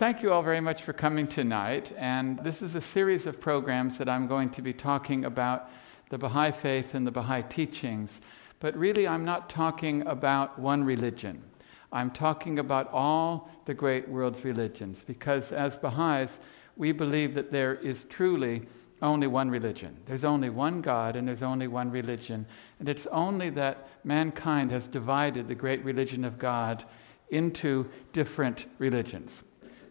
thank you all very much for coming tonight. And this is a series of programs that I'm going to be talking about the Baha'i faith and the Baha'i teachings. But really, I'm not talking about one religion. I'm talking about all the great world's religions, because as Baha'is, we believe that there is truly only one religion. There's only one God and there's only one religion. And it's only that mankind has divided the great religion of God into different religions.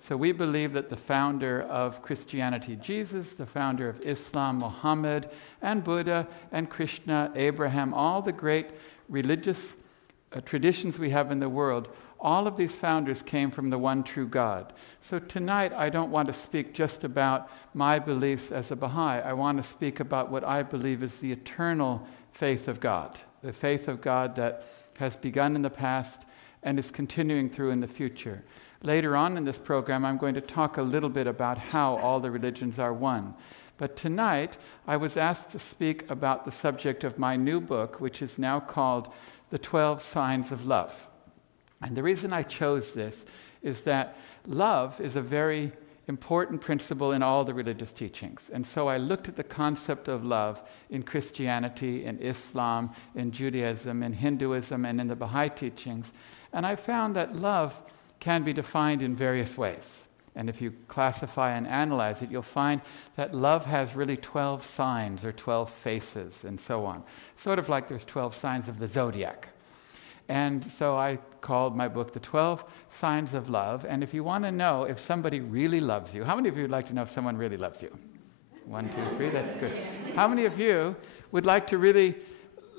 So we believe that the founder of Christianity, Jesus, the founder of Islam, Muhammad, and Buddha, and Krishna, Abraham, all the great religious traditions we have in the world, all of these founders came from the one true God. So tonight, I don't want to speak just about my beliefs as a Baha'i. I want to speak about what I believe is the eternal faith of God, the faith of God that has begun in the past and is continuing through in the future. Later on in this program, I'm going to talk a little bit about how all the religions are one. But tonight, I was asked to speak about the subject of my new book, which is now called The 12 Signs of Love. And the reason I chose this is that love is a very important principle in all the religious teachings. And so I looked at the concept of love in Christianity, in Islam, in Judaism, in Hinduism, and in the Baha'i teachings. And I found that love can be defined in various ways. And if you classify and analyze it, you'll find that love has really 12 signs or 12 faces and so on. Sort of like there's 12 signs of the zodiac. And so I called my book The 12 Signs of Love. And if you want to know if somebody really loves you, how many of you would like to know if someone really loves you? 1, 2, 3, that's good. How many of you would like to really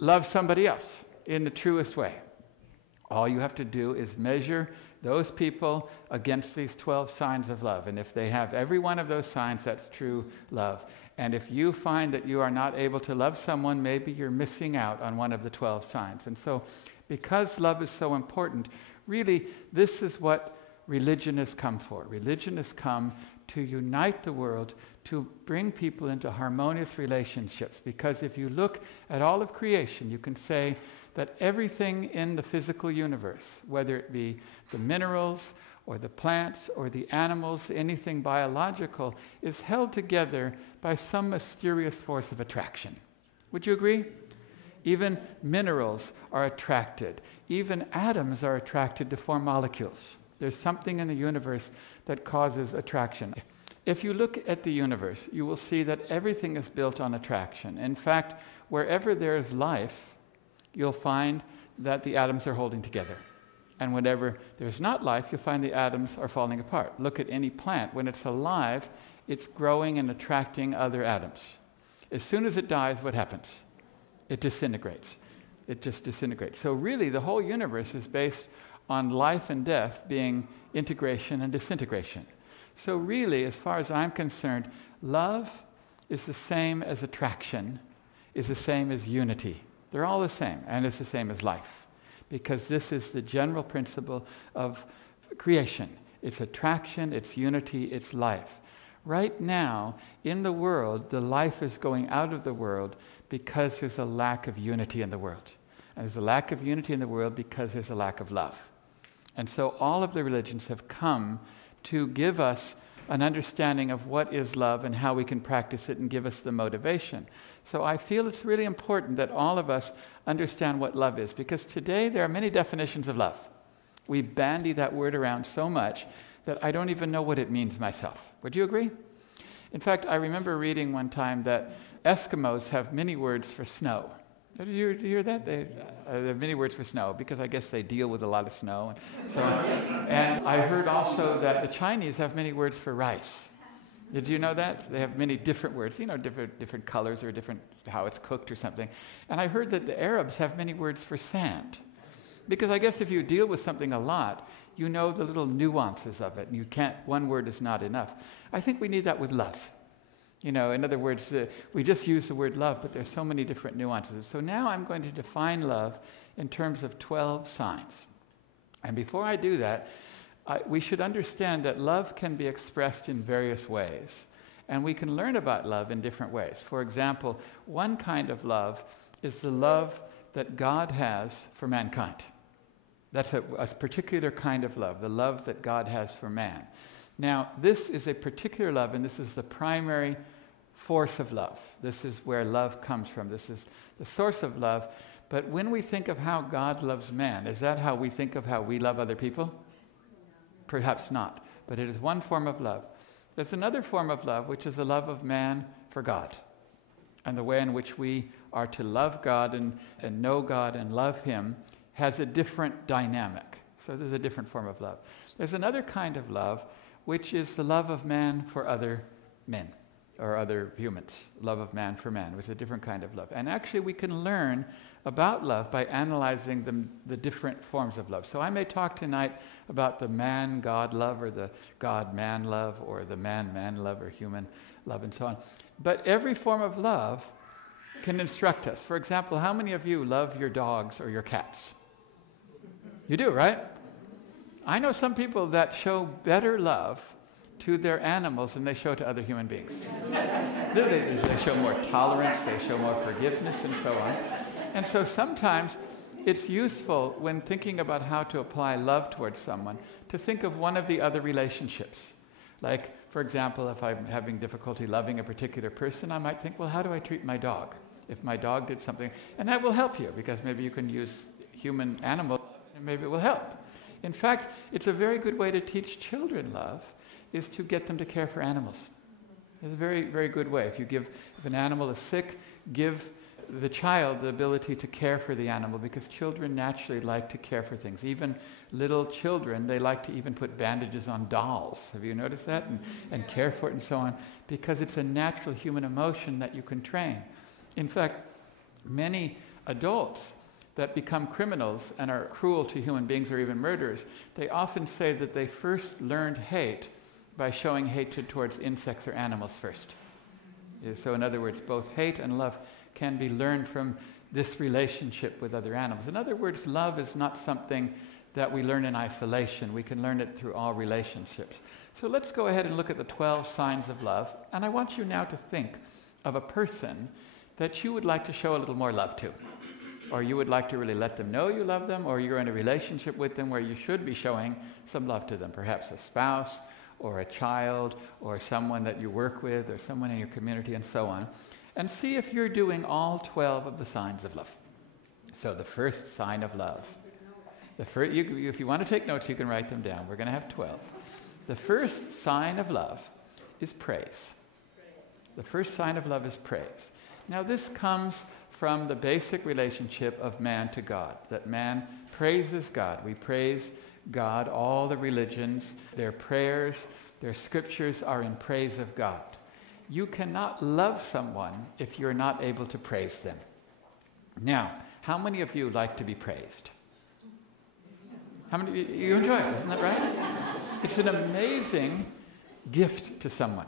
love somebody else in the truest way? All you have to do is measure those people against these 12 signs of love. And if they have every one of those signs, that's true love. And if you find that you are not able to love someone, maybe you're missing out on one of the 12 signs. And so, because love is so important, really, this is what religion has come for. Religion has come to unite the world, to bring people into harmonious relationships. Because if you look at all of creation, you can say that everything in the physical universe, whether it be the minerals or the plants or the animals, anything biological, is held together by some mysterious force of attraction. Would you agree? Even minerals are attracted. Even atoms are attracted to form molecules. There's something in the universe that causes attraction. If you look at the universe, you will see that everything is built on attraction. In fact, wherever there is life, you'll find that the atoms are holding together. And whenever there's not life, you'll find the atoms are falling apart. Look at any plant. When it's alive, it's growing and attracting other atoms. As soon as it dies, what happens? It disintegrates. It just disintegrates. So really, the whole universe is based on life and death being integration and disintegration. So really, as far as I'm concerned, love is the same as attraction, is the same as unity. They're all the same, and it's the same as life, because this is the general principle of creation. It's attraction, it's unity, it's life. Right now, in the world, the life is going out of the world because there's a lack of unity in the world. And there's a lack of unity in the world because there's a lack of love. And so all of the religions have come to give us an understanding of what is love and how we can practice it and give us the motivation. So I feel it's really important that all of us understand what love is, because today there are many definitions of love. We bandy that word around so much that I don't even know what it means myself. Would you agree? In fact, I remember reading one time that Eskimos have many words for snow. Did you hear that? They have many words for snow, because I guess they deal with a lot of snow. And so and I heard also that the Chinese have many words for rice. Did you know that? They have many different words, different colors or different how it's cooked or something. And I heard that the Arabs have many words for sand. Because I guess if you deal with something a lot, you know the little nuances of it, and you can't, one word is not enough. I think we need that with love. In other words, we just use the word love, but there's so many different nuances. So now I'm going to define love in terms of 12 signs. And before I do that, we should understand that love can be expressed in various ways. And we can learn about love in different ways. For example, one kind of love is the love that God has for mankind. That's a particular kind of love, the love that God has for man. Now, this is a particular love, and this is the primary force of love. This is where love comes from. This is the source of love. But when we think of how God loves man, is that how we think of how we love other people? Perhaps not, but it is one form of love. There's another form of love, which is the love of man for God, and the way in which we are to love God and know God and love Him has a different dynamic. So there's a different form of love. There's another kind of love, which is the love of man for other men or other humans. Love of man for man, which is a different kind of love. And actually we can learn about love by analyzing the different forms of love. So I may talk tonight about the man-God love, or the God-man love, or the man-man love, or human love, and so on. But every form of love can instruct us. For example, how many of you love your dogs or your cats? You do, right? I know some people that show better love to their animals than they show to other human beings. They show more tolerance, they show more forgiveness, and so on. And so sometimes it's useful when thinking about how to apply love towards someone to think of one of the other relationships. Like, for example, if I'm having difficulty loving a particular person, I might think, well, how do I treat my dog? If my dog did something, and that will help you, because maybe you can use human-animal, and maybe it will help. In fact, it's a very good way to teach children love, is to get them to care for animals. It's a very, very good way. If an animal is sick, give the child the ability to care for the animal, because children naturally like to care for things. Even little children, they like to even put bandages on dolls. Have you noticed that? And care for it and so on, because it's a natural human emotion that you can train. In fact, many adults that become criminals and are cruel to human beings or even murderers, they often say that they first learned hate by showing hatred towards insects or animals first. So in other words, both hate and love can be learned from this relationship with other animals. In other words, love is not something that we learn in isolation. We can learn it through all relationships. So let's go ahead and look at the 12 signs of love. And I want you now to think of a person that you would like to show a little more love to. Or you would like to really let them know you love them, or you're in a relationship with them where you should be showing some love to them. Perhaps a spouse, or a child, or someone that you work with, or someone in your community, and so on. And see if you're doing all 12 of the signs of love. So the first sign of love. If you want to take notes, you can write them down. We're going to have 12. The first sign of love is praise. The first sign of love is praise. Now this comes from the basic relationship of man to God, that man praises God. We praise God. All the religions, their prayers, their scriptures are in praise of God. You cannot love someone if you're not able to praise them. Now, how many of you like to be praised? How many of you enjoy it, isn't that right? It's an amazing gift to someone.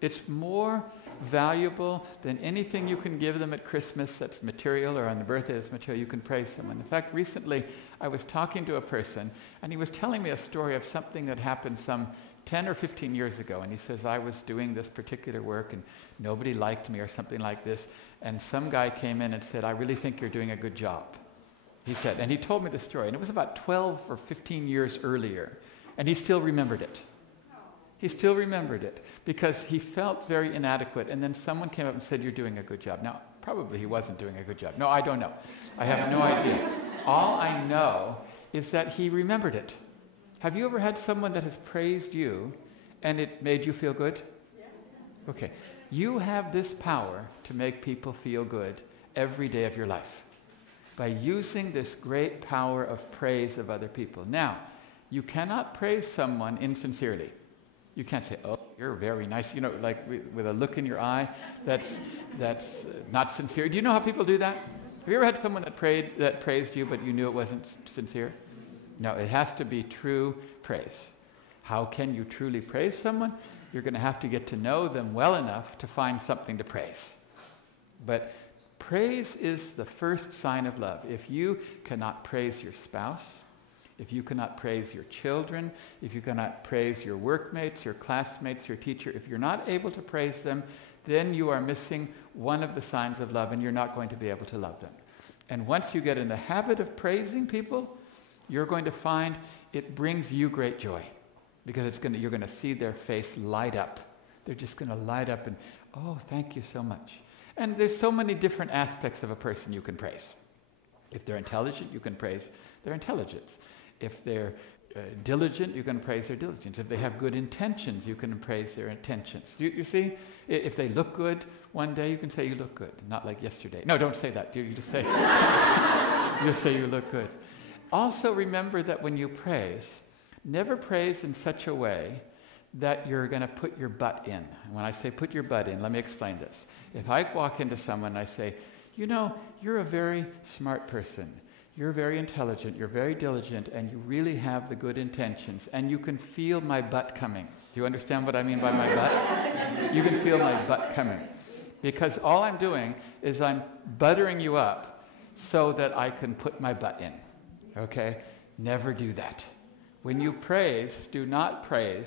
It's more valuable than anything you can give them at Christmas that's material, or on the birthday that's material. You can praise someone. In fact, recently I was talking to a person, and he was telling me a story of something that happened some 10 or 15 years ago, and he says, I was doing this particular work and nobody liked me or something like this, and some guy came in and said, I really think you're doing a good job. He said, and he told me the story, and it was about 12 or 15 years earlier, and he still remembered it. He still remembered it because he felt very inadequate, and then someone came up and said, you're doing a good job. Now, probably he wasn't doing a good job. No, I don't know. I have no idea. All I know is that he remembered it. Have you ever had someone that has praised you and it made you feel good? Yeah. Okay. You have this power to make people feel good every day of your life by using this great power of praise of other people. Now, you cannot praise someone insincerely. You can't say, oh, you're very nice, like with a look in your eye that's not sincere. Do you know how people do that? Have you ever had someone that praised you, but you knew it wasn't sincere? No, it has to be true praise. How can you truly praise someone? You're going to have to get to know them well enough to find something to praise. But praise is the first sign of love. If you cannot praise your spouse, if you cannot praise your children, if you cannot praise your workmates, your classmates, your teacher, if you're not able to praise them, then you are missing one of the signs of love, and you're not going to be able to love them. And once you get in the habit of praising people, you're going to find it brings you great joy. because you're going to see their face light up. They're just going to light up and, oh, thank you so much. And there's so many different aspects of a person you can praise. If they're intelligent, you can praise their intelligence. If they're diligent, you can praise their diligence. If they have good intentions, you can praise their intentions. You see? If they look good one day, you can say you look good, not like yesterday. No, don't say that. You just say, you say you look good. Also remember that when you praise, never praise in such a way that you're going to put your butt in. And when I say put your butt in, let me explain this. If I walk into someone and I say, you know, you're a very smart person. You're very intelligent, you're very diligent, and you really have the good intentions, and you can feel my butt coming. Do you understand what I mean by my butt? You can feel my butt coming. Because all I'm doing is I'm buttering you up so that I can put my butt in. Okay? Never do that. When you praise, do not praise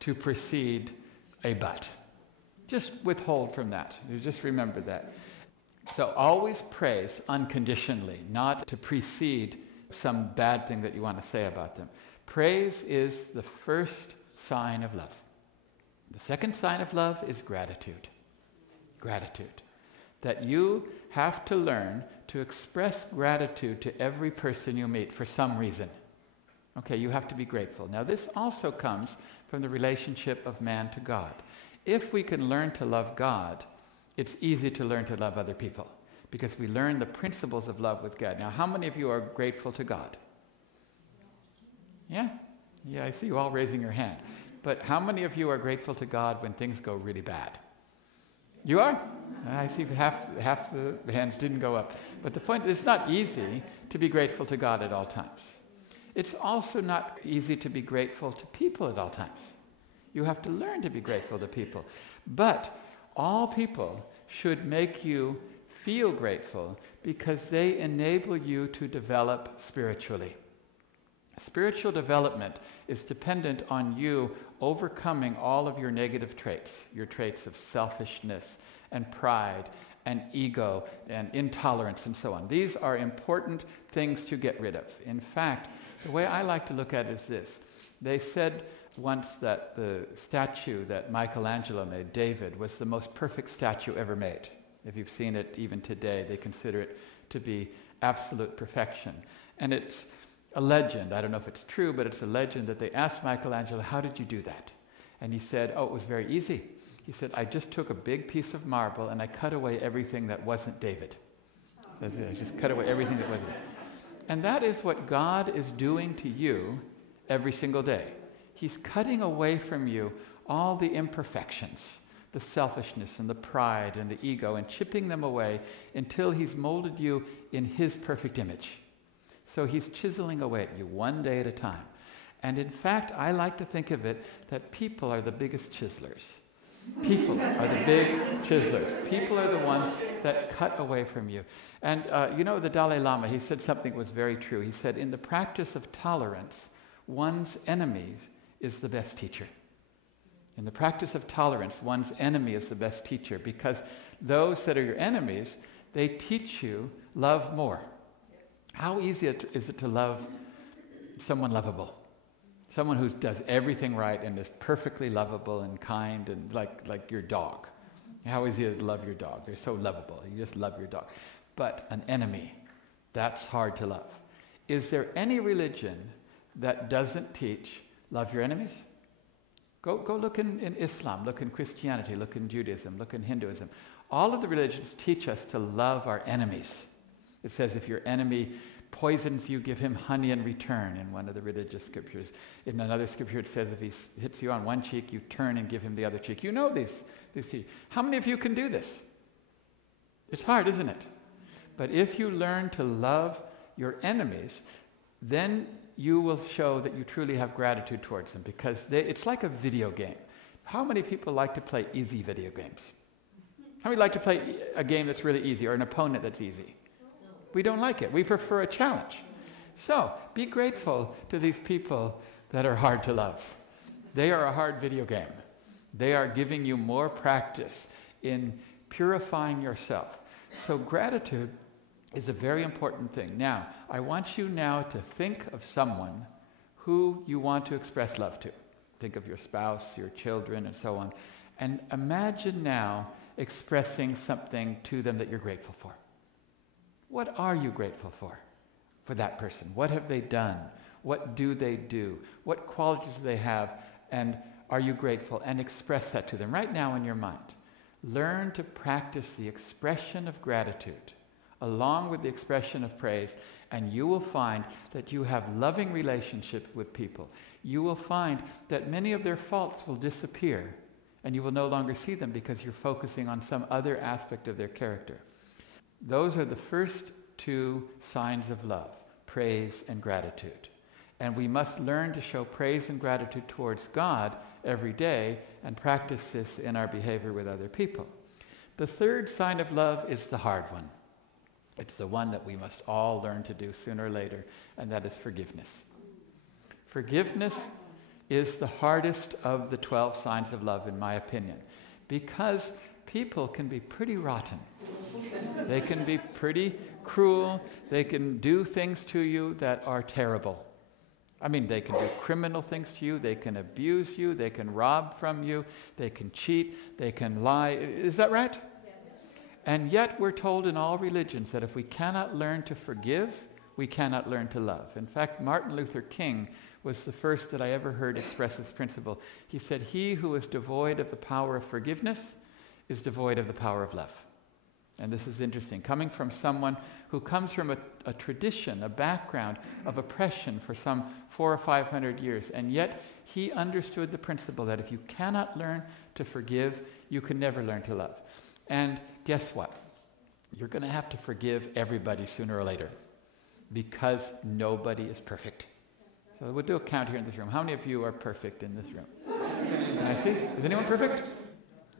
to precede a butt. Just withhold from that. You just remember that. So always praise unconditionally, not to precede some bad thing that you want to say about them. Praise is the first sign of love. The second sign of love is gratitude. Gratitude. That you have to learn to express gratitude to every person you meet for some reason. Okay, you have to be grateful. Now this also comes from the relationship of man to God. If we can learn to love God, it's easy to learn to love other people because we learn the principles of love with God. Now, how many of you are grateful to God? Yeah? Yeah, I see you all raising your hand. But how many of you are grateful to God when things go really bad? You are? I see half the hands didn't go up. But the point is, it's not easy to be grateful to God at all times. It's also not easy to be grateful to people at all times. You have to learn to be grateful to people. But all people should make you feel grateful because they enable you to develop spiritually. Spiritual development is dependent on you overcoming all of your negative traits, your traits of selfishness and pride and ego and intolerance and so on. These are important things to get rid of. In fact, the way I like to look at it is this. They said once that the statue that Michelangelo made, David, was the most perfect statue ever made. If you've seen it even today, they consider it to be absolute perfection. And it's a legend, I don't know if it's true, but it's a legend that they asked Michelangelo, how did you do that? And he said, oh, it was very easy. He said, I just took a big piece of marble and I cut away everything that wasn't David. That's it, I just cut away everything that wasn't. And that is what God is doing to you every single day. He's cutting away from you all the imperfections, the selfishness and the pride and the ego, and chipping them away until he's molded you in his perfect image. So he's chiseling away at you one day at a time. And in fact, I like to think of it that people are the biggest chiselers. People are the big chiselers. People are the ones that cut away from you. And you know, the Dalai Lama, he said something that was very true. He said, in the practice of tolerance, one's enemy is the best teacher. In the practice of tolerance, one's enemy is the best teacher because those that are your enemies, they teach you love more. How easy is it to love someone lovable? Someone who does everything right and is perfectly lovable and kind and like your dog. How easy is it to love your dog? They're so lovable. You just love your dog. But an enemy, that's hard to love. Is there any religion that doesn't teach love your enemies? Go look in Islam, look in Christianity, look in Judaism, look in Hinduism. All of the religions teach us to love our enemies. It says if your enemy poisons you, give him honey in return in one of the religious scriptures. In another scripture it says if he hits you on one cheek, you turn and give him the other cheek. You know these. How many of you can do this? It's hard, isn't it? But if you learn to love your enemies, then you will show that you truly have gratitude towards them because it's like a video game. How many people like to play easy video games? How many like to play a game that's really easy or an opponent that's easy? We don't like it. We prefer a challenge. So be grateful to these people that are hard to love. They are a hard video game. They are giving you more practice in purifying yourself. So gratitude is a very important thing. Now, I want you now to think of someone who you want to express love to. Think of your spouse, your children, and so on. And imagine now expressing something to them that you're grateful for. What are you grateful for that person? What have they done? What do they do? What qualities do they have? And are you grateful? And express that to them right now in your mind. Learn to practice the expression of gratitude along with the expression of praise, and you will find that you have loving relationship with people. You will find that many of their faults will disappear, and you will no longer see them because you're focusing on some other aspect of their character. Those are the first two signs of love, praise and gratitude. And we must learn to show praise and gratitude towards God every day and practice this in our behavior with other people. The third sign of love is the hard one. It's the one that we must all learn to do sooner or later, and that is forgiveness. Forgiveness is the hardest of the 12 signs of love, in my opinion, because people can be pretty rotten. They can be pretty cruel. They can do things to you that are terrible. I mean, they can do criminal things to you. They can abuse you. They can rob from you. They can cheat. They can lie. Is that right? Yes. And yet we're told in all religions that if we cannot learn to forgive, we cannot learn to love. In fact, Martin Luther King was the first that I ever heard express this principle. He said, "He who is devoid of the power of forgiveness is devoid of the power of love." And this is interesting, coming from someone who comes from a tradition, a background of oppression for some 400 or 500 years, and yet he understood the principle that if you cannot learn to forgive, you can never learn to love. And guess what? You're going to have to forgive everybody sooner or later, because nobody is perfect. So we'll do a count here in this room. How many of you are perfect in this room? Can I see? Is anyone perfect?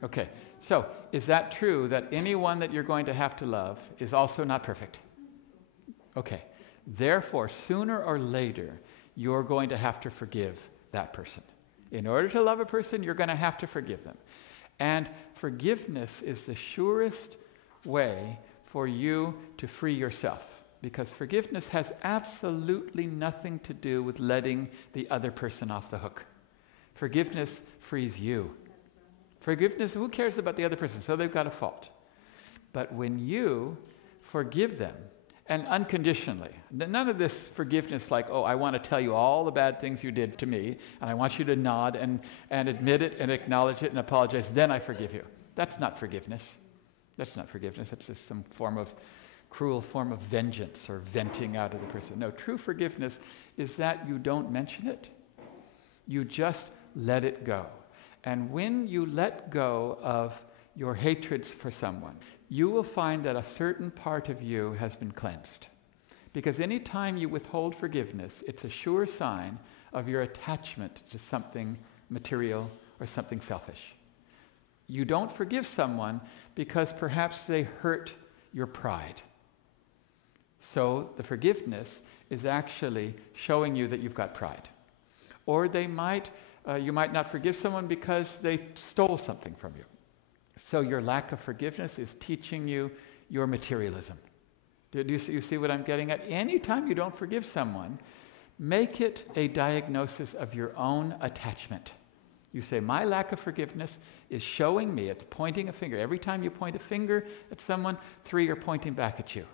Okay. So, is that true that anyone that you're going to have to love is also not perfect? Okay. Therefore, sooner or later, you're going to have to forgive that person. In order to love a person, you're going to have to forgive them. And forgiveness is the surest way for you to free yourself, because forgiveness has absolutely nothing to do with letting the other person off the hook. Forgiveness frees you. Forgiveness, who cares about the other person? So they've got a fault. But when you forgive them, and unconditionally, none of this forgiveness like, oh, I want to tell you all the bad things you did to me, and I want you to nod and admit it and acknowledge it and apologize, then I forgive you. That's not forgiveness. That's not forgiveness. That's just some cruel form of vengeance or venting out of the person. No, true forgiveness is that you don't mention it. You just let it go. And when you let go of your hatreds for someone, you will find that a certain part of you has been cleansed. Because any time you withhold forgiveness, it's a sure sign of your attachment to something material or something selfish. You don't forgive someone because perhaps they hurt your pride. So the forgiveness is actually showing you that you've got pride. Or you might not forgive someone because they stole something from you. So your lack of forgiveness is teaching you your materialism. Do you see what I'm getting at? Anytime you don't forgive someone, make it a diagnosis of your own attachment. You say, my lack of forgiveness is showing me, it's pointing a finger. Every time you point a finger at someone, 3 are pointing back at you.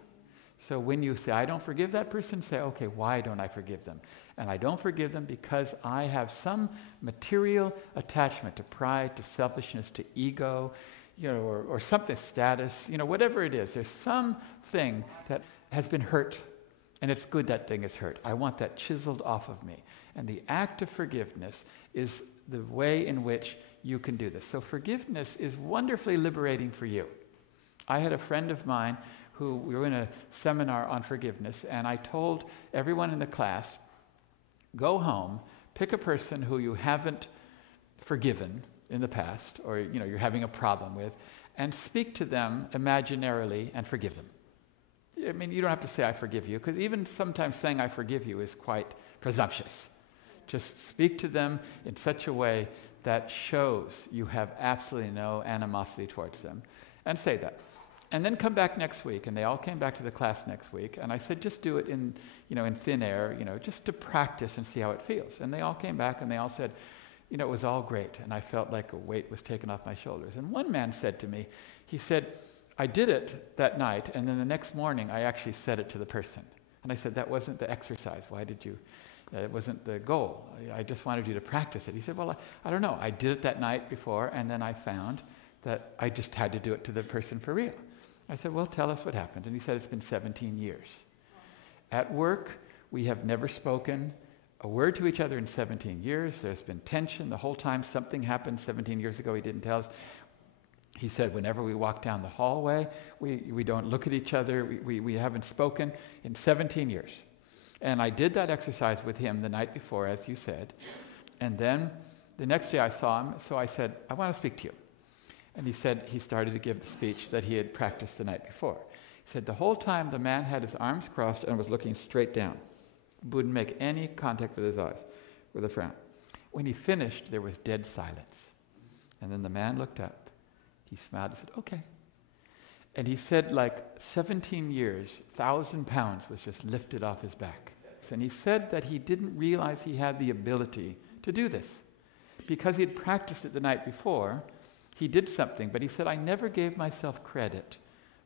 So when you say, I don't forgive that person, say, okay, why don't I forgive them? And I don't forgive them because I have some material attachment to pride, to selfishness, to ego, or something, status, whatever it is. There's something that has been hurt, and it's good that thing is hurt. I want that chiseled off of me. And the act of forgiveness is the way in which you can do this. So forgiveness is wonderfully liberating for you. I had a friend of mine who, we were in a seminar on forgiveness, and I told everyone in the class, go home, pick a person who you haven't forgiven in the past, or you're having a problem with, and speak to them imaginarily and forgive them. I mean, you don't have to say, I forgive you, because even sometimes saying I forgive you is quite presumptuous. Just speak to them in such a way that shows you have absolutely no animosity towards them, and say that. And then come back next week, and they all came back to the class next week, and I said, just do it in thin air, just to practice and see how it feels. And they all came back, and they all said, it was all great, and I felt like a weight was taken off my shoulders. And one man said to me, he said, I did it that night, and then the next morning I actually said it to the person. And I said, that wasn't the exercise. Why did you? It wasn't the goal. I just wanted you to practice it. He said, well, I don't know. I did it that night before, and then I found that I just had to do it to the person for real. I said, well, tell us what happened. And he said, it's been 17 years. At work, we have never spoken a word to each other in 17 years. There's been tension the whole time. Something happened 17 years ago he didn't tell us. He said, whenever we walk down the hallway, we don't look at each other. We haven't spoken in 17 years. And I did that exercise with him the night before, as you said. And then the next day I saw him, so I said, I want to speak to you. And he said he started to give the speech that he had practiced the night before. He said the whole time the man had his arms crossed and was looking straight down. Wouldn't make any contact with his eyes, with a frown. When he finished, there was dead silence. And then the man looked up. He smiled and said, okay. And he said, like 17 years, 1,000 pounds was just lifted off his back. And he said that he didn't realize he had the ability to do this. Because he had practiced it the night before, he did something, but he said, I never gave myself credit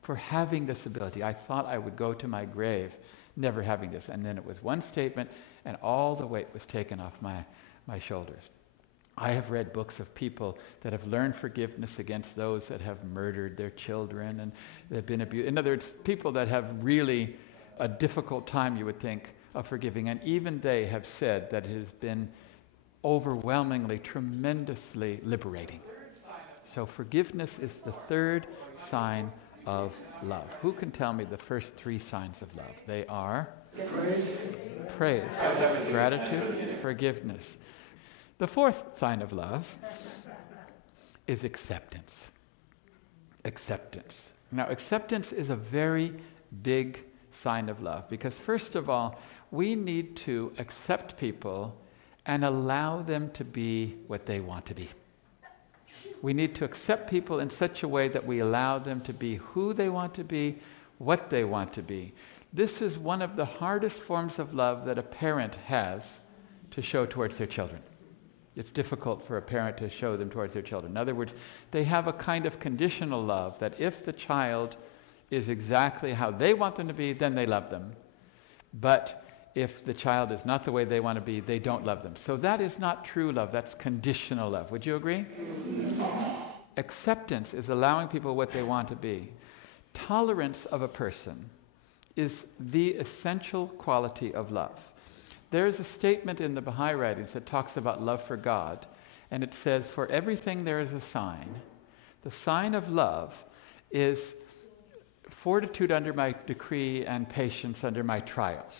for having this ability. I thought I would go to my grave never having this. And then it was one statement, and all the weight was taken off my shoulders. I have read books of people that have learned forgiveness against those that have murdered their children and they've been abused. In other words, people that have really a difficult time, you would think, of forgiving. And even they have said that it has been overwhelmingly, tremendously liberating. So forgiveness is the third sign of love. Who can tell me the first three signs of love? They are praise, gratitude, forgiveness. The fourth sign of love is acceptance. Acceptance. Now, acceptance is a very big sign of love because, first of all, we need to accept people and allow them to be what they want to be. We need to accept people in such a way that we allow them to be who they want to be, what they want to be. This is one of the hardest forms of love that a parent has to show towards their children. It's difficult for a parent to show them towards their children. In other words, they have a kind of conditional love that if the child is exactly how they want them to be, then they love them. But if the child is not the way they want to be, they don't love them. So that is not true love, that's conditional love. Would you agree? Acceptance is allowing people what they want to be. Tolerance of a person is the essential quality of love. There's a statement in the Baha'i writings that talks about love for God, and it says, for everything there is a sign. The sign of love is fortitude under my decree and patience under my trials.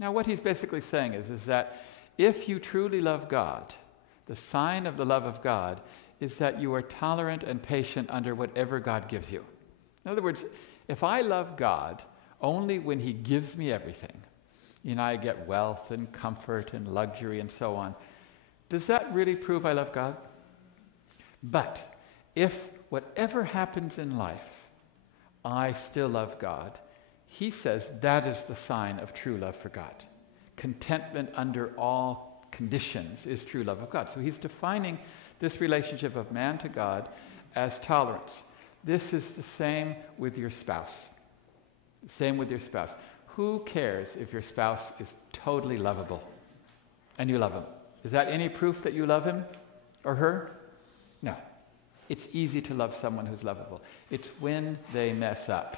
Now, what he's basically saying is that if you truly love God, the sign of the love of God is that you are tolerant and patient under whatever God gives you. In other words, if I love God only when he gives me everything, I get wealth and comfort and luxury and so on, does that really prove I love God? But if whatever happens in life, I still love God, he says that is the sign of true love for God. Contentment under all conditions is true love of God. So he's defining this relationship of man to God as tolerance. This is the same with your spouse. Same with your spouse. Who cares if your spouse is totally lovable and you love him? Is that any proof that you love him or her? No. It's easy to love someone who's lovable. It's when they mess up.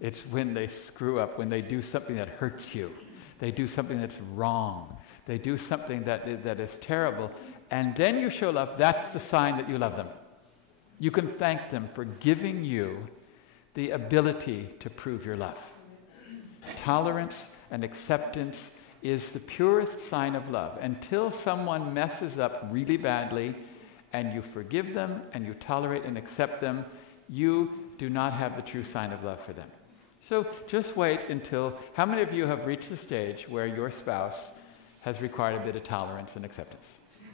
It's when they screw up, when they do something that hurts you. They do something that's wrong. They do something that is terrible. And then you show love. That's the sign that you love them. You can thank them for giving you the ability to prove your love. Tolerance and acceptance is the purest sign of love. Until someone messes up really badly and you forgive them and you tolerate and accept them, you do not have the true sign of love for them. So just wait until, how many of you have reached the stage where your spouse has required a bit of tolerance and acceptance?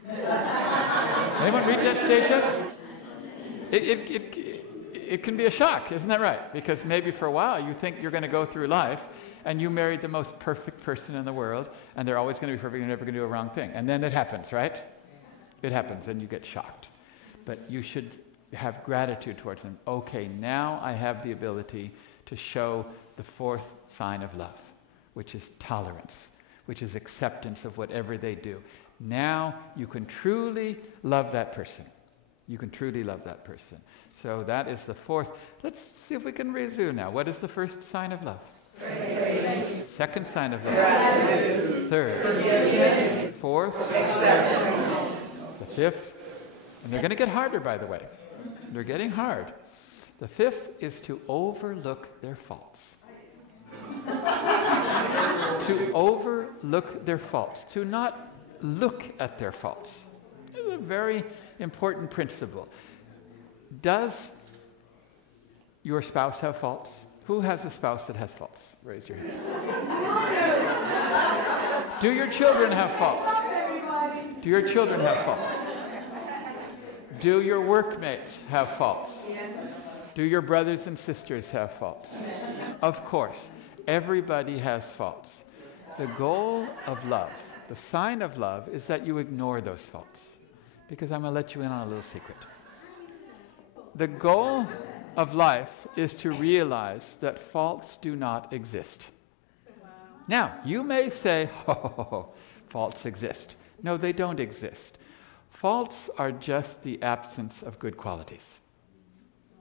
Anyone reach that stage yet? It can be a shock, isn't that right? Because maybe for a while you think you're going to go through life and you married the most perfect person in the world and they're always going to be perfect and never going to do a wrong thing. And then it happens, right? It happens and you get shocked. But you should have gratitude towards them. Okay, now I have the ability to show the fourth sign of love, which is tolerance, which is acceptance of whatever they do. Now you can truly love that person. You can truly love that person. So that is the fourth. Let's see if we can review now. What is the first sign of love? Praise. Second sign of love? Gratitude. Third? Forgiveness. Fourth? Acceptance. The fifth? And they're going to get harder, by the way. They're getting hard. The fifth is to overlook their faults. To overlook their faults. To not look at their faults. It's a very important principle. Does your spouse have faults? Who has a spouse that has faults? Raise your hand. Do your children have faults? Do your children have faults? Do your workmates have faults? Do your brothers and sisters have faults? Of course, everybody has faults. The goal of love, the sign of love, is that you ignore those faults. Because I'm going to let you in on a little secret. The goal of life is to realize that faults do not exist. Now, you may say, faults exist. No, they don't exist. Faults are just the absence of good qualities.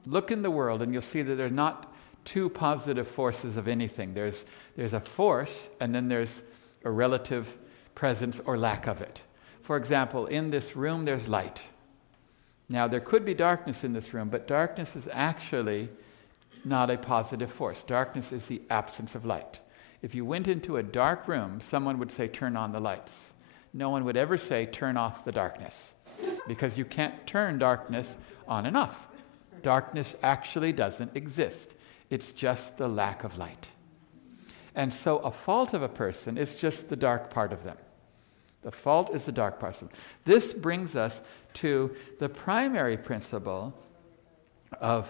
Look in the world and you'll see that there are not two positive forces of anything. There's a force and then there's a relative presence or lack of it. For example, in this room there's light. Now there could be darkness in this room, but darkness is actually not a positive force. Darkness is the absence of light. If you went into a dark room, someone would say, turn on the lights. No one would ever say, turn off the darkness, because you can't turn darkness on and off. Darkness actually doesn't exist. It's just the lack of light. And so a fault of a person is just the dark part of them. The fault is the dark part of them. This brings us to the primary principle of,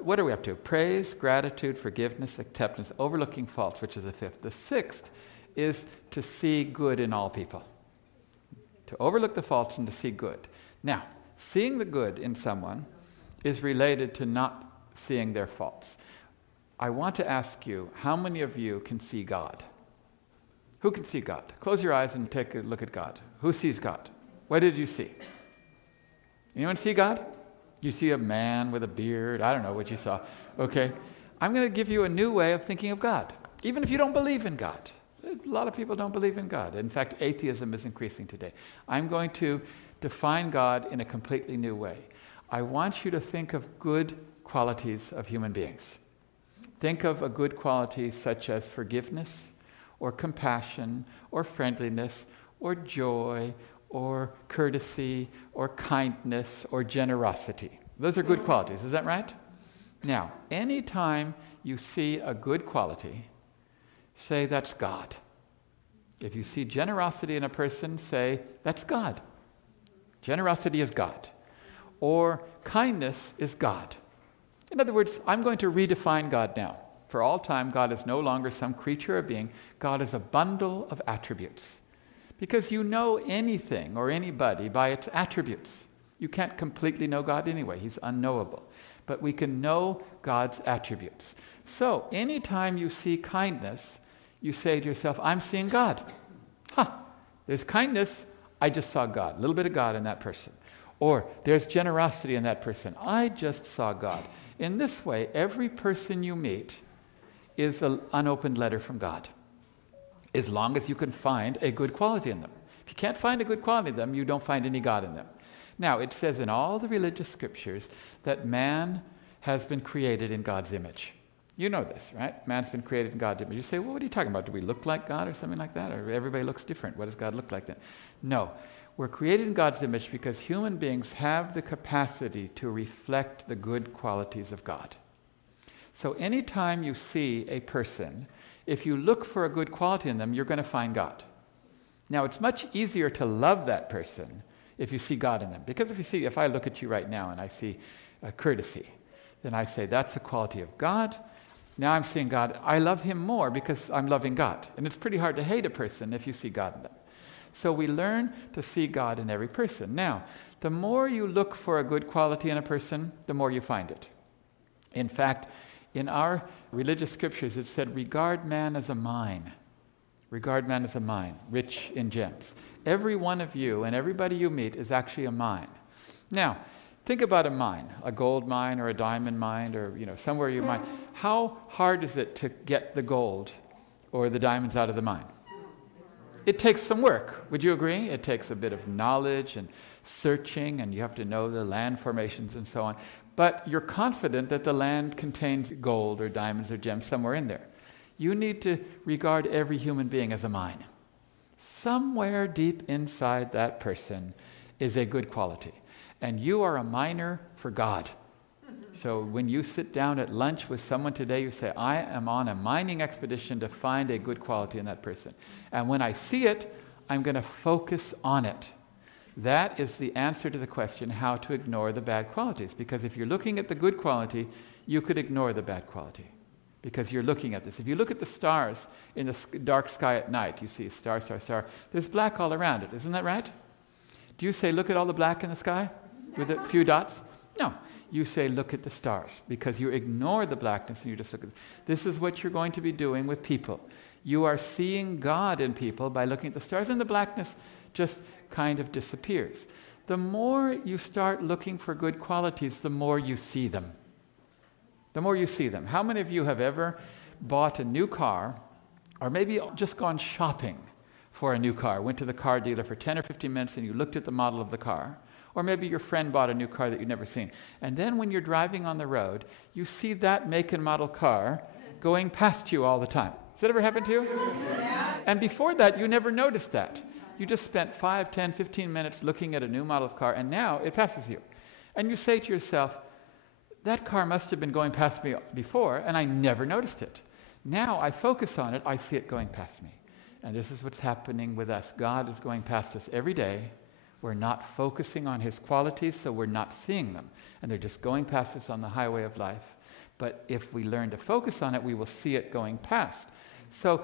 what are we up to? Praise, gratitude, forgiveness, acceptance, overlooking faults, which is the fifth. The sixth is to see good in all people. To overlook the faults and to see good. Now, seeing the good in someone is related to not seeing their faults. I want to ask you, how many of you can see God? Who can see God? Close your eyes and take a look at God. Who sees God? What did you see? Anyone see God? You see a man with a beard? I don't know what you saw. Okay. I'm going to give you a new way of thinking of God, even if you don't believe in God. A lot of people don't believe in God. In fact, atheism is increasing today. I'm going to define God in a completely new way. I want you to think of good qualities of human beings. Think of a good quality such as forgiveness, or compassion, or friendliness, or joy, or courtesy, or kindness, or generosity. Those are good qualities, is that right? Now, anytime you see a good quality, say, that's God. If you see generosity in a person, say, that's God. Generosity is God. Or kindness is God. In other words, I'm going to redefine God now. For all time, God is no longer some creature or being. God is a bundle of attributes. Because you know anything or anybody by its attributes. You can't completely know God anyway. He's unknowable. But we can know God's attributes. So, anytime you see kindness, you say to yourself, I'm seeing God. There's kindness, I just saw God. A little bit of God in that person. Or there's generosity in that person. I just saw God. In this way, every person you meet is an unopened letter from God, as long as you can find a good quality in them. If you can't find a good quality in them, you don't find any God in them. Now, it says in all the religious scriptures that man has been created in God's image. You know this, right? Man's been created in God's image. You say, well, what are you talking about? Do we look like God or something like that? Or everybody looks different. What does God look like then? No. We're created in God's image because human beings have the capacity to reflect the good qualities of God. So anytime you see a person, if you look for a good quality in them, you're going to find God. Now, it's much easier to love that person if you see God in them. Because if I look at you right now and I see courtesy, then I say, that's a quality of God. Now I'm seeing God. I love him more because I'm loving God. And it's pretty hard to hate a person if you see God in them. So we learn to see God in every person. Now, the more you look for a good quality in a person, the more you find it. In fact, in our religious scriptures, it said, regard man as a mine. Regard man as a mine, rich in gems. Every one of you and everybody you meet is actually a mine. Now, think about a mine, a gold mine or a diamond mine or somewhere you mine. How hard is it to get the gold or the diamonds out of the mine? It takes some work. Would you agree? It takes a bit of knowledge and searching, and you have to know the land formations and so on. But you're confident that the land contains gold or diamonds or gems somewhere in there. You need to regard every human being as a mine. Somewhere deep inside that person is a good quality. And you are a miner for God. So when you sit down at lunch with someone today, you say, I am on a mining expedition to find a good quality in that person. And when I see it, I'm going to focus on it. That is the answer to the question how to ignore the bad qualities. Because if you're looking at the good quality, you could ignore the bad quality. Because you're looking at this. If you look at the stars in the dark sky at night, you see star, star, star. There's black all around it. Isn't that right? Do you say, look at all the black in the sky with a few dots? No. You say, look at the stars, because you ignore the blackness and you just look at it. This is what you're going to be doing with people. You are seeing God in people by looking at the stars, and the blackness just kind of disappears. The more you start looking for good qualities, the more you see them. The more you see them. How many of you have ever bought a new car, or maybe just gone shopping for a new car, went to the car dealer for 10 or 15 minutes and you looked at the model of the car? Or maybe your friend bought a new car that you've never seen. And then when you're driving on the road, you see that make and model car going past you all the time. Has that ever happened to you? Yeah. And before that, you never noticed that. You just spent 5, 10, 15 minutes looking at a new model of car, and now it passes you. And you say to yourself, that car must have been going past me before, and I never noticed it. Now I focus on it, I see it going past me. And this is what's happening with us. God is going past us every day. We're not focusing on his qualities, so we're not seeing them. And they're just going past us on the highway of life. But if we learn to focus on it, we will see it going past. So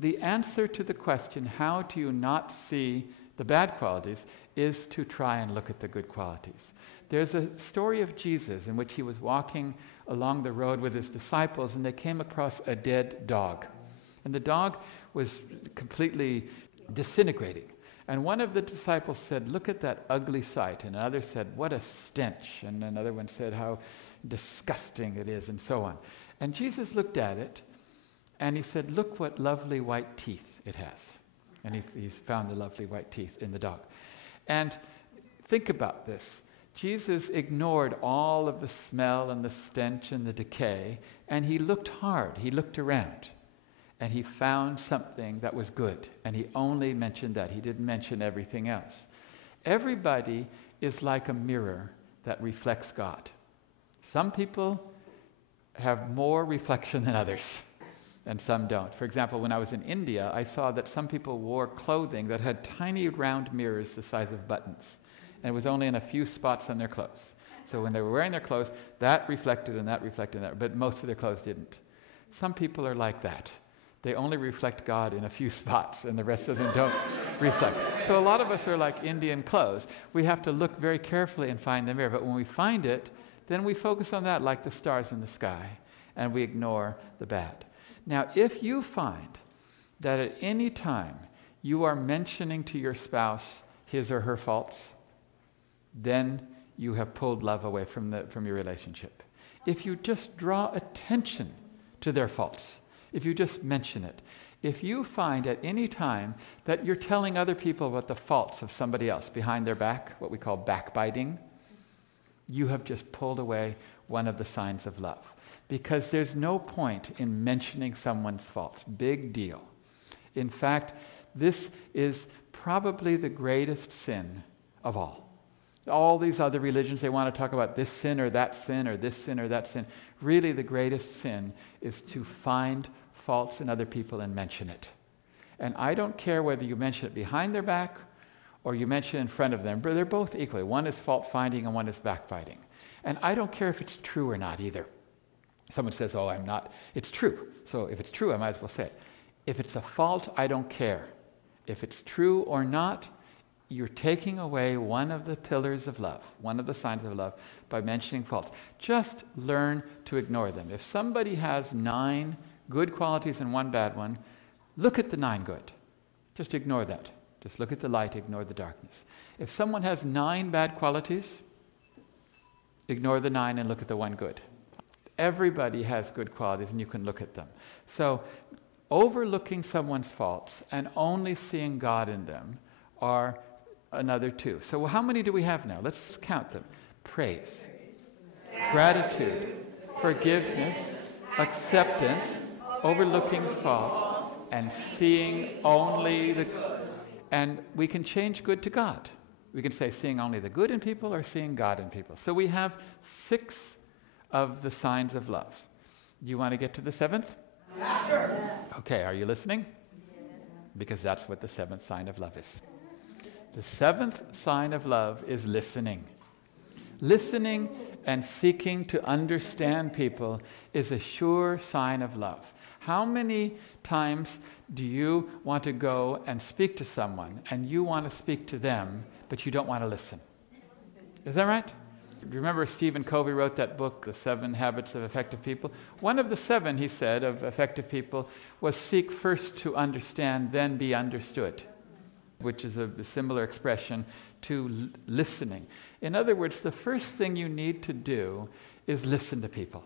the answer to the question, how do you not see the bad qualities, is to try and look at the good qualities. There's a story of Jesus in which he was walking along the road with his disciples, and they came across a dead dog. And the dog was completely disintegrating. And one of the disciples said, look at that ugly sight. And another said, what a stench. And another one said, how disgusting it is, and so on. And Jesus looked at it, and he said, look what lovely white teeth it has. And he found the lovely white teeth in the dog. And think about this. Jesus ignored all of the smell and the stench and the decay, and he looked hard. He looked around. And he found something that was good. And he only mentioned that. He didn't mention everything else. Everybody is like a mirror that reflects God. Some people have more reflection than others, and some don't. For example, when I was in India, I saw that some people wore clothing that had tiny round mirrors the size of buttons. And it was only in a few spots on their clothes. So when they were wearing their clothes, that reflected and that reflected and that. But most of their clothes didn't. Some people are like that. They only reflect God in a few spots, and the rest of them don't reflect. So a lot of us are like Indian clothes. We have to look very carefully and find the mirror. But when we find it, then we focus on that like the stars in the sky, and we ignore the bad. Now, if you find that at any time you are mentioning to your spouse his or her faults, then you have pulled love away from your relationship. If you just draw attention to their faults, if you just mention it, if you find at any time that you're telling other people about the faults of somebody else behind their back, what we call backbiting, you have just pulled away one of the signs of love. Because there's no point in mentioning someone's faults. Big deal. In fact, this is probably the greatest sin of all. All these other religions, they want to talk about this sin or that sin or this sin or that sin. Really, the greatest sin is to find faults in other people and mention it. And I don't care whether you mention it behind their back or you mention it in front of them, but they're both equally. One is fault-finding and one is backbiting. And I don't care if it's true or not either. Someone says, oh, I'm not. It's true. So if it's true, I might as well say it. If it's a fault, I don't care. If it's true or not, you're taking away one of the pillars of love, one of the signs of love, by mentioning faults. Just learn to ignore them. If somebody has 9 good qualities and 1 bad one, look at the 9 good. Just ignore that. Just look at the light, ignore the darkness. If someone has 9 bad qualities, ignore the 9 and look at the 1 good. Everybody has good qualities and you can look at them. So overlooking someone's faults and only seeing God in them are another 2. So how many do we have now? Let's count them. Praise, gratitude, forgiveness, acceptance, overlooking faults, and seeing only the good. And we can change good to God. We can say seeing only the good in people or seeing God in people. So we have 6 of the signs of love. Do you want to get to the 7th? Yeah. Sure. Okay, are you listening? Yeah. Because that's what the 7th sign of love is. The 7th sign of love is listening. Listening and seeking to understand people is a sure sign of love. How many times do you want to go and speak to someone and you want to speak to them, but you don't want to listen? Is that right? Remember Stephen Covey wrote that book, The 7 Habits of Effective People? One of the 7, he said, of effective people was seek first to understand, then be understood, which is a similar expression to listening. In other words, the first thing you need to do is listen to people.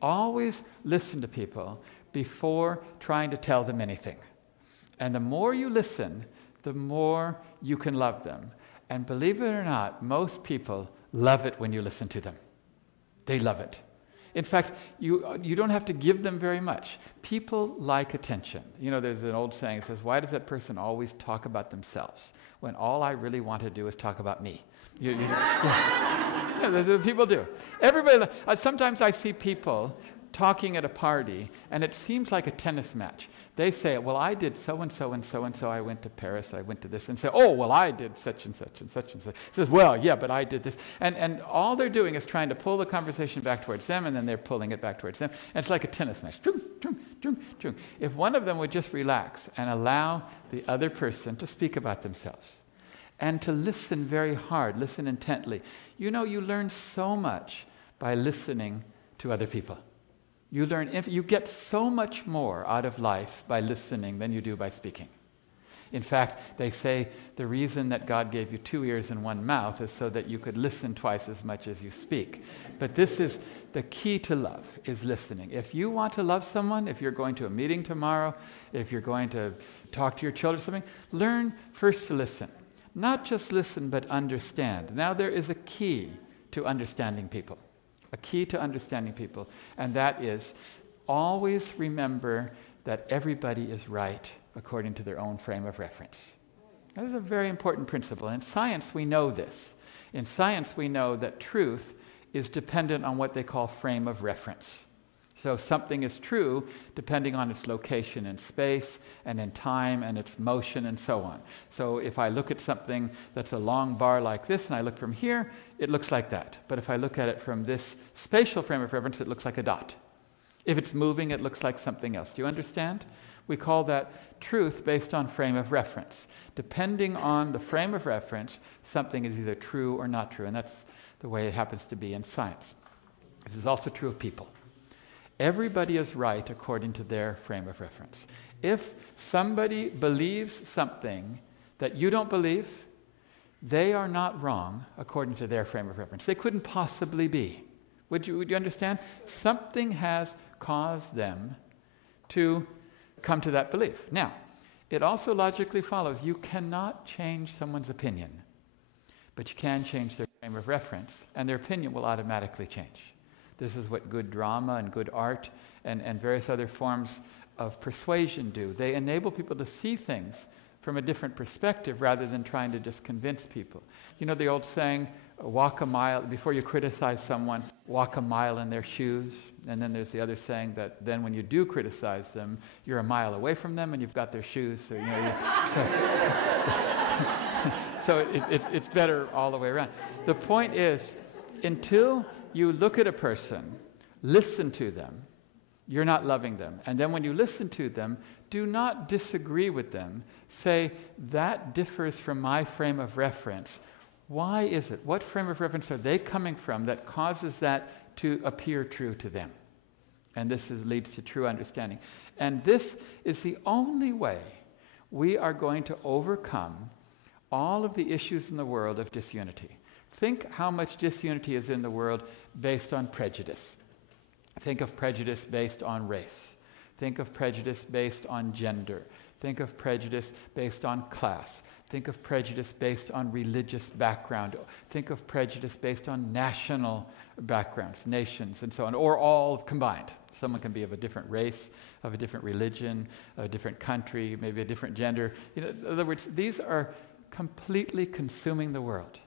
Always listen to people before trying to tell them anything. And the more you listen, the more you can love them. And believe it or not, most people love it when you listen to them. They love it. In fact, you don't have to give them very much. People like attention. You know, there's an old saying that says, why does that person always talk about themselves when all I really want to do is talk about me? Yeah, people do. Everybody. Sometimes I see people talking at a party, and it seems like a tennis match. They say, well, I did so-and-so and so-and-so. I went to Paris, I went to this, and say, oh, well, I did such and such and such and such. He says, well, yeah, but I did this. And all they're doing is trying to pull the conversation back towards them, and then they're pulling it back towards them. And it's like a tennis match. If one of them would just relax and allow the other person to speak about themselves and to listen very hard, listen intently. You know, you learn so much by listening to other people. You get so much more out of life by listening than you do by speaking. In fact, they say the reason that God gave you 2 ears and 1 mouth is so that you could listen twice as much as you speak. But this is the key to love, is listening. If you want to love someone, if you're going to a meeting tomorrow, if you're going to talk to your children or something, learn first to listen. Not just listen, but understand. Now there is a key to understanding people. A key to understanding people, and that is always remember that everybody is right according to their own frame of reference. That is a very important principle. In science, we know this. In science, we know that truth is dependent on what they call frame of reference. So something is true depending on its location in space and in time and its motion and so on. So if I look at something that's a long bar like this and I look from here, it looks like that. But if I look at it from this spatial frame of reference, it looks like a dot. If it's moving, it looks like something else. Do you understand? We call that truth based on frame of reference. Depending on the frame of reference, something is either true or not true. And that's the way it happens to be in science. This is also true of people. Everybody is right according to their frame of reference. If somebody believes something that you don't believe, they are not wrong according to their frame of reference. They couldn't possibly be. Would you understand? Something has caused them to come to that belief. Now, it also logically follows you cannot change someone's opinion, but you can change their frame of reference, and their opinion will automatically change. This is what good drama and good art and various other forms of persuasion do. They enable people to see things from a different perspective rather than trying to just convince people. You know the old saying, walk a mile, before you criticize someone, walk a mile in their shoes. And then there's the other saying that then when you do criticize them, you're a mile away from them and you've got their shoes. So, you know, so it's better all the way around. The point is, until you look at a person, listen to them, You're not loving them. And then when you listen to them, do not disagree with them. Say, that differs from my frame of reference. Why is it? What frame of reference are they coming from that causes that to appear true to them? And this leads to true understanding. And this is the only way we are going to overcome all of the issues in the world of disunity. Think how much disunity is in the world based on prejudice. Think of prejudice based on race. Think of prejudice based on gender. Think of prejudice based on class. Think of prejudice based on religious background. Think of prejudice based on national backgrounds, nations, and so on, or all combined. Someone can be of a different race, of a different religion, a different country, maybe a different gender. In other words, these are completely consuming the world.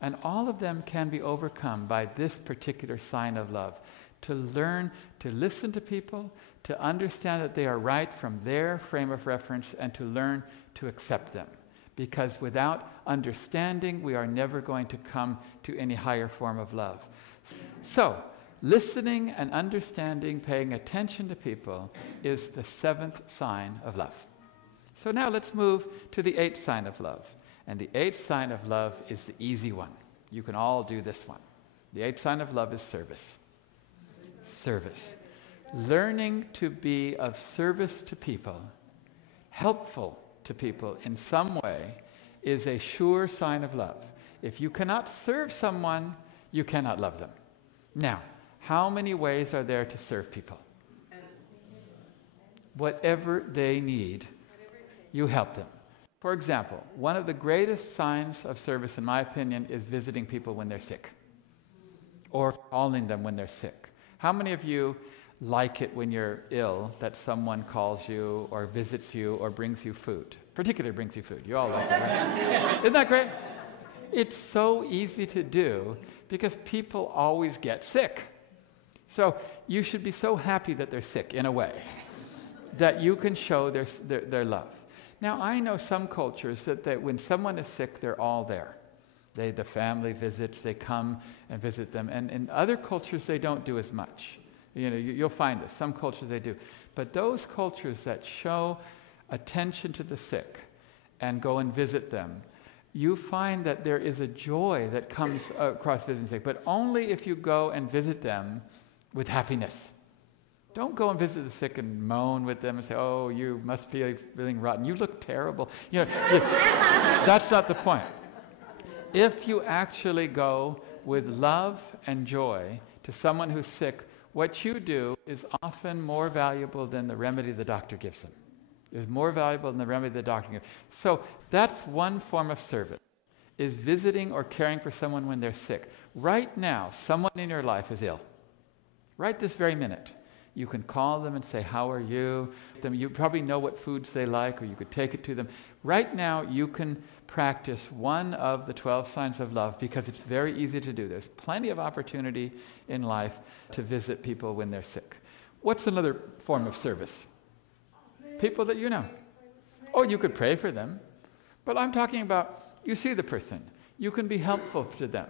And all of them can be overcome by this particular sign of love. To learn to listen to people, to understand that they are right from their frame of reference, and to learn to accept them. Because without understanding, we are never going to come to any higher form of love. So, listening and understanding, paying attention to people, is the 7th sign of love. So now let's move to the 8th sign of love. And the 8th sign of love is the easy one. You can all do this one. The 8th sign of love is service. Service. Learning to be of service to people, helpful to people in some way, is a sure sign of love. If you cannot serve someone, you cannot love them. Now, how many ways are there to serve people? Whatever they need, you help them. For example, one of the greatest signs of service, in my opinion, is visiting people when they're sick, or calling them when they're sick. How many of you like it when you're ill that someone calls you or visits you or brings you food? Particularly brings you food. You all like it, right? Isn't that great? It's so easy to do because people always get sick. So you should be so happy that they're sick in a way that you can show their love. Now, I know some cultures that when someone is sick, they're all there. The family visits, they come and visit them. And in other cultures, they don't do as much. You know, you'll find this. Some cultures they do. But those cultures that show attention to the sick and go and visit them, you find that there is a joy that comes across visiting sick, but only if you go and visit them with happiness. Don't go and visit the sick and moan with them and say, oh, you must be feeling rotten. You look terrible. You know, that's not the point. If you actually go with love and joy to someone who's sick, what you do is often more valuable than the remedy the doctor gives them. It's more valuable than the remedy the doctor gives. So that's one form of service, is visiting or caring for someone when they're sick. Right now, someone in your life is ill. Right this very minute. You can call them and say, how are you? You probably know what foods they like, or you could take it to them. Right now, you can practice one of the 12 signs of love because it's very easy to do. There's plenty of opportunity in life to visit people when they're sick. What's another form of service? People that you know. Oh, you could pray for them. But I'm talking about, you see the person. You can be helpful to them.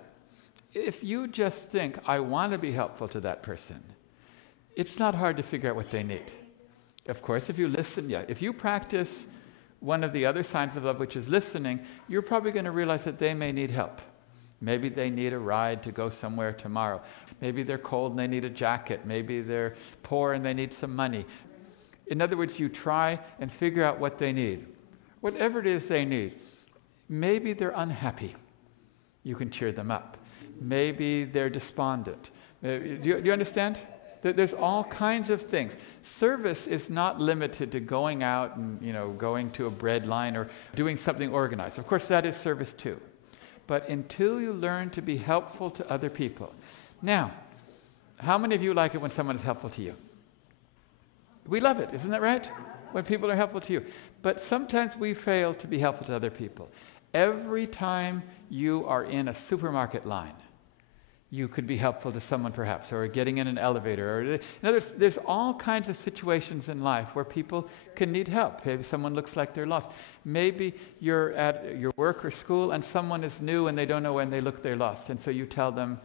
If you just think, I want to be helpful to that person, it's not hard to figure out what they need. Of course, if you listen, if you practice one of the other signs of love, which is listening, you're probably going to realize that they may need help. Maybe they need a ride to go somewhere tomorrow. Maybe they're cold and they need a jacket. Maybe they're poor and they need some money. In other words, you try and figure out what they need. Whatever it is they need. Maybe they're unhappy. You can cheer them up. Maybe they're despondent. Do you understand? There's all kinds of things. Service is not limited to going out and, going to a bread line or doing something organized. Of course, that is service too. But until you learn to be helpful to other people. Now, how many of you like it when someone is helpful to you? We love it, isn't that right? When people are helpful to you. But sometimes we fail to be helpful to other people. Every time you are in a supermarket line, you could be helpful to someone perhaps, or getting in an elevator. Or, in other words, there's all kinds of situations in life where people can need help. Maybe someone looks like they're lost. Maybe you're at your work or school and someone is new and they don't know when they look they're lost. And so you tell them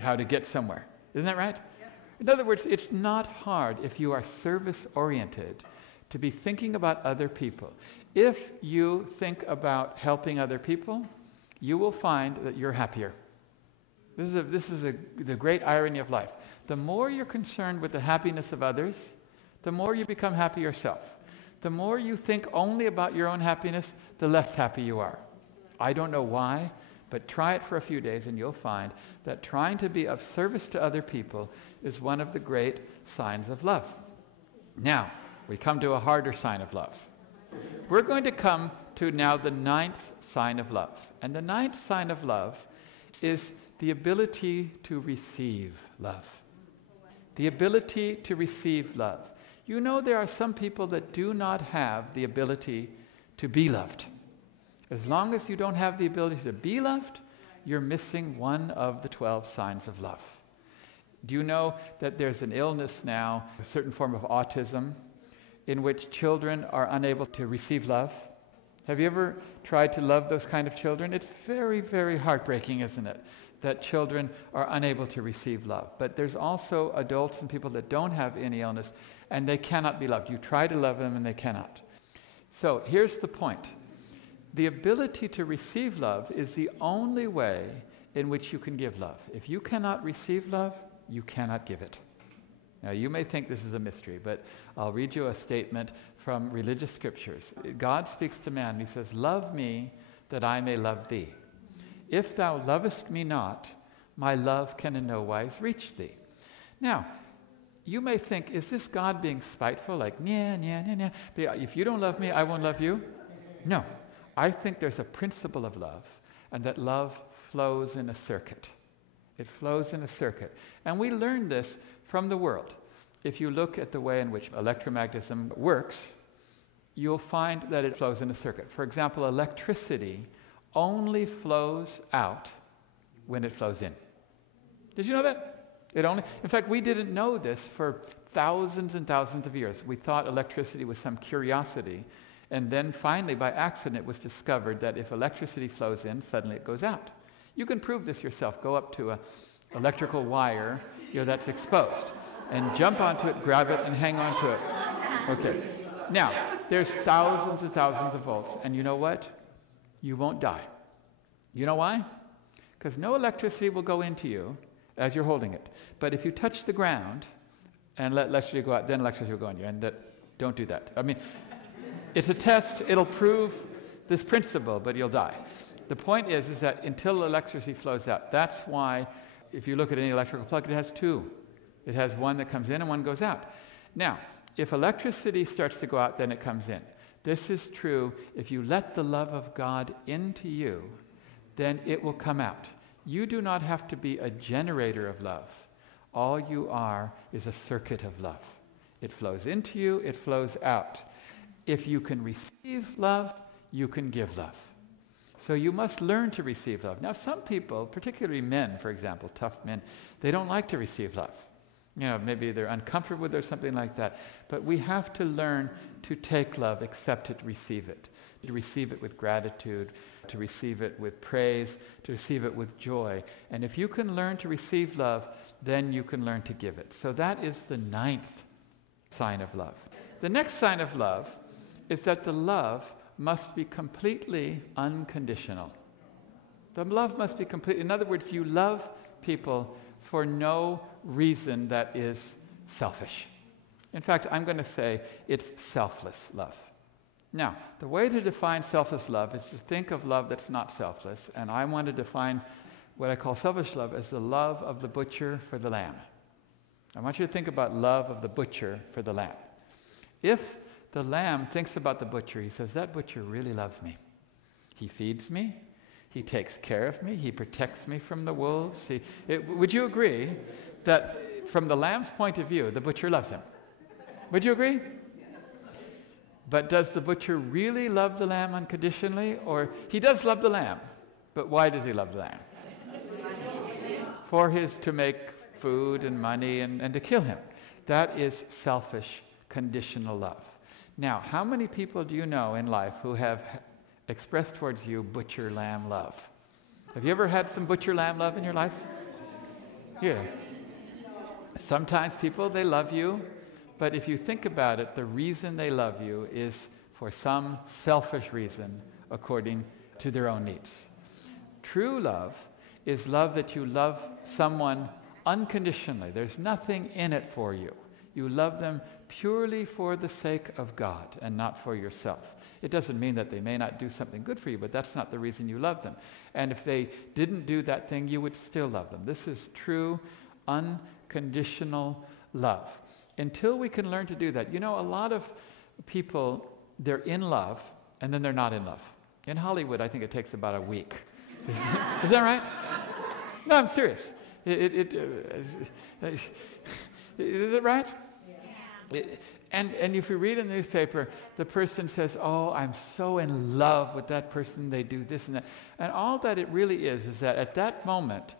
how to get somewhere. Isn't that right? Yeah. In other words, it's not hard if you are service-oriented to be thinking about other people. If you think about helping other people, you will find that you're happier. This is the great irony of life. The more you're concerned with the happiness of others, the more you become happy yourself. The more you think only about your own happiness, the less happy you are. I don't know why, but try it for a few days and you'll find that trying to be of service to other people is one of the great signs of love. Now, we come to a harder sign of love. We're going to come to now the 9th sign of love. And the 9th sign of love is the ability to receive love. The ability to receive love. You know, there are some people that do not have the ability to be loved. As long as you don't have the ability to be loved, you're missing one of the 12 signs of love. Do you know that there's an illness now, a certain form of autism, in which children are unable to receive love? Have you ever tried to love those kind of children? It's very, very heartbreaking, isn't it, that children are unable to receive love. But there's also adults and people that don't have any illness, and they cannot be loved. You try to love them, and they cannot. So here's the point. The ability to receive love is the only way in which you can give love. If you cannot receive love, you cannot give it. Now, you may think this is a mystery, but I'll read you a statement from religious scriptures. God speaks to man. He says, "Love me, that I may love thee. If thou lovest me not, my love can in no wise reach thee." Now, you may think, is this God being spiteful? Like, yeah, yeah, yeah, yeah. If you don't love me, I won't love you? No. I think there's a principle of love, and that love flows in a circuit. It flows in a circuit. And we learn this from the world. If you look at the way in which electromagnetism works, you'll find that it flows in a circuit. For example, electricity only flows out when it flows in. Did you know that? In fact, we didn't know this for thousands and thousands of years. We thought electricity was some curiosity, and then finally, by accident, it was discovered that if electricity flows in, suddenly it goes out. You can prove this yourself. Go up to an electrical wire, that's exposed, and jump onto it, grab it, and hang on to it. Okay. Now, there's thousands and thousands of volts, and you know what? You won't die. You know why? Because no electricity will go into you as you're holding it. But if you touch the ground and let electricity go out, then electricity will go in you. And don't do that. I mean, it's a test. It'll prove this principle, but you'll die. The point is that until electricity flows out, that's why if you look at any electrical plug, it has two. It has one that comes in and one goes out. Now, if electricity starts to go out, then it comes in. This is true. If you let the love of God into you, then it will come out. You do not have to be a generator of love. All you are is a circuit of love. It flows into you, it flows out. If you can receive love, you can give love. So you must learn to receive love. Now, some people, particularly men, for example, tough men, they don't like to receive love. Maybe they're uncomfortable with it or something like that. But we have to learn to take love, accept it, receive it. To receive it with gratitude, to receive it with praise, to receive it with joy. And if you can learn to receive love, then you can learn to give it. So that is the 9th sign of love. The next sign of love is that the love must be completely unconditional. The love must be complete. In other words, you love people for no reason that is selfish. In fact, I'm going to say it's selfless love. Now, the way to define selfless love is to think of love that's not selfless, and I want to define what I call selfish love as the love of the butcher for the lamb. I want you to think about love of the butcher for the lamb. If the lamb thinks about the butcher, he says, that butcher really loves me. He feeds me. He takes care of me. He protects me from the wolves. Would you agree that from the lamb's point of view, the butcher loves him? Would you agree? But does the butcher really love the lamb unconditionally? Or he does love the lamb, but why does he love the lamb? To make food and money and to kill him. That is selfish, conditional love. Now, how many people do you know in life who have expressed towards you butcher lamb love? Have you ever had some butcher lamb love in your life? Yeah. Sometimes people, they love you, but if you think about it, the reason they love you is for some selfish reason according to their own needs. True love is love that you love someone unconditionally. There's nothing in it for you. You love them purely for the sake of God and not for yourself. It doesn't mean that they may not do something good for you, but that's not the reason you love them. And if they didn't do that thing, you would still love them. This is true, unconditional love. Until we can learn to do that. You know, a lot of people, they're in love, and then they're not in love. In Hollywood, I think it takes about a week. Is that right? No, I'm serious. Is it right? Yeah. And if you read in the newspaper, the person says, oh, I'm so in love with that person, they do this and that. And all that it really is that at that moment,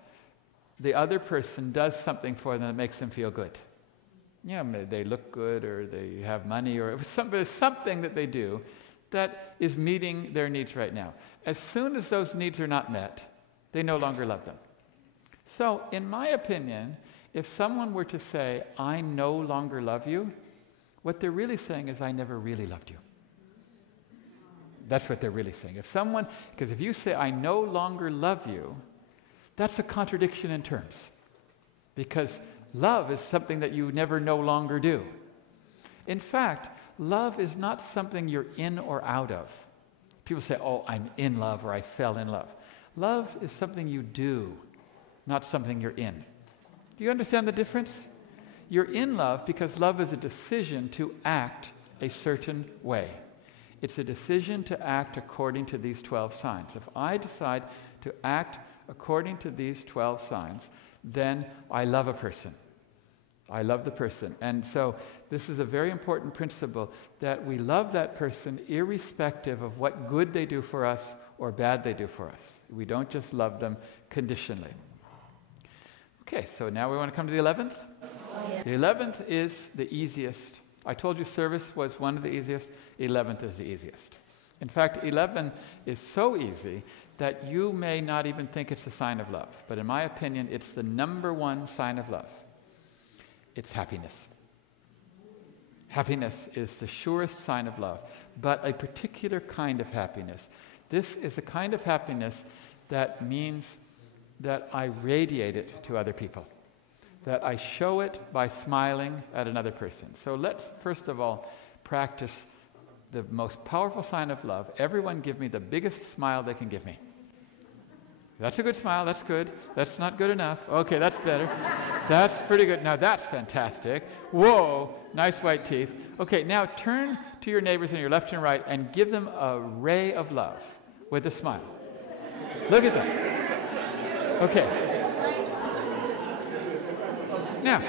the other person does something for them that makes them feel good. You know, they look good, or they have money, or there's something that they do that is meeting their needs right now. As soon as those needs are not met, they no longer love them. So, in my opinion, if someone were to say, I no longer love you, what they're really saying is, I never really loved you. That's what they're really saying. Because if you say, I no longer love you, that's a contradiction in terms. Because love is something that you never no longer do. In fact, love is not something you're in or out of. People say, oh, I'm in love, or I fell in love. Love is something you do, not something you're in. Do you understand the difference? You're in love because love is a decision to act a certain way. It's a decision to act according to these 12 signs. If I decide to act according to these 12 signs, then I love a person. I love the person. And so this is a very important principle, that we love that person irrespective of what good they do for us or bad they do for us. We don't just love them conditionally. Okay, so now we want to come to the 11th. The 11th is the easiest. I told you service was one of the easiest. 11th is the easiest. In fact, 11 is so easy that you may not even think it's a sign of love. But in my opinion, it's the number one sign of love. It's happiness. Happiness is the surest sign of love, but a particular kind of happiness. This is a kind of happiness that means that I radiate it to other people, that I show it by smiling at another person. So let's first of all practice the most powerful sign of love. Everyone give me the biggest smile they can give me. That's a good smile, that's good. That's not good enough. Okay, that's better. That's pretty good. Now that's fantastic. Whoa, nice white teeth. Okay, now turn to your neighbors on your left and right and give them a ray of love with a smile. Look at that. Okay. Now,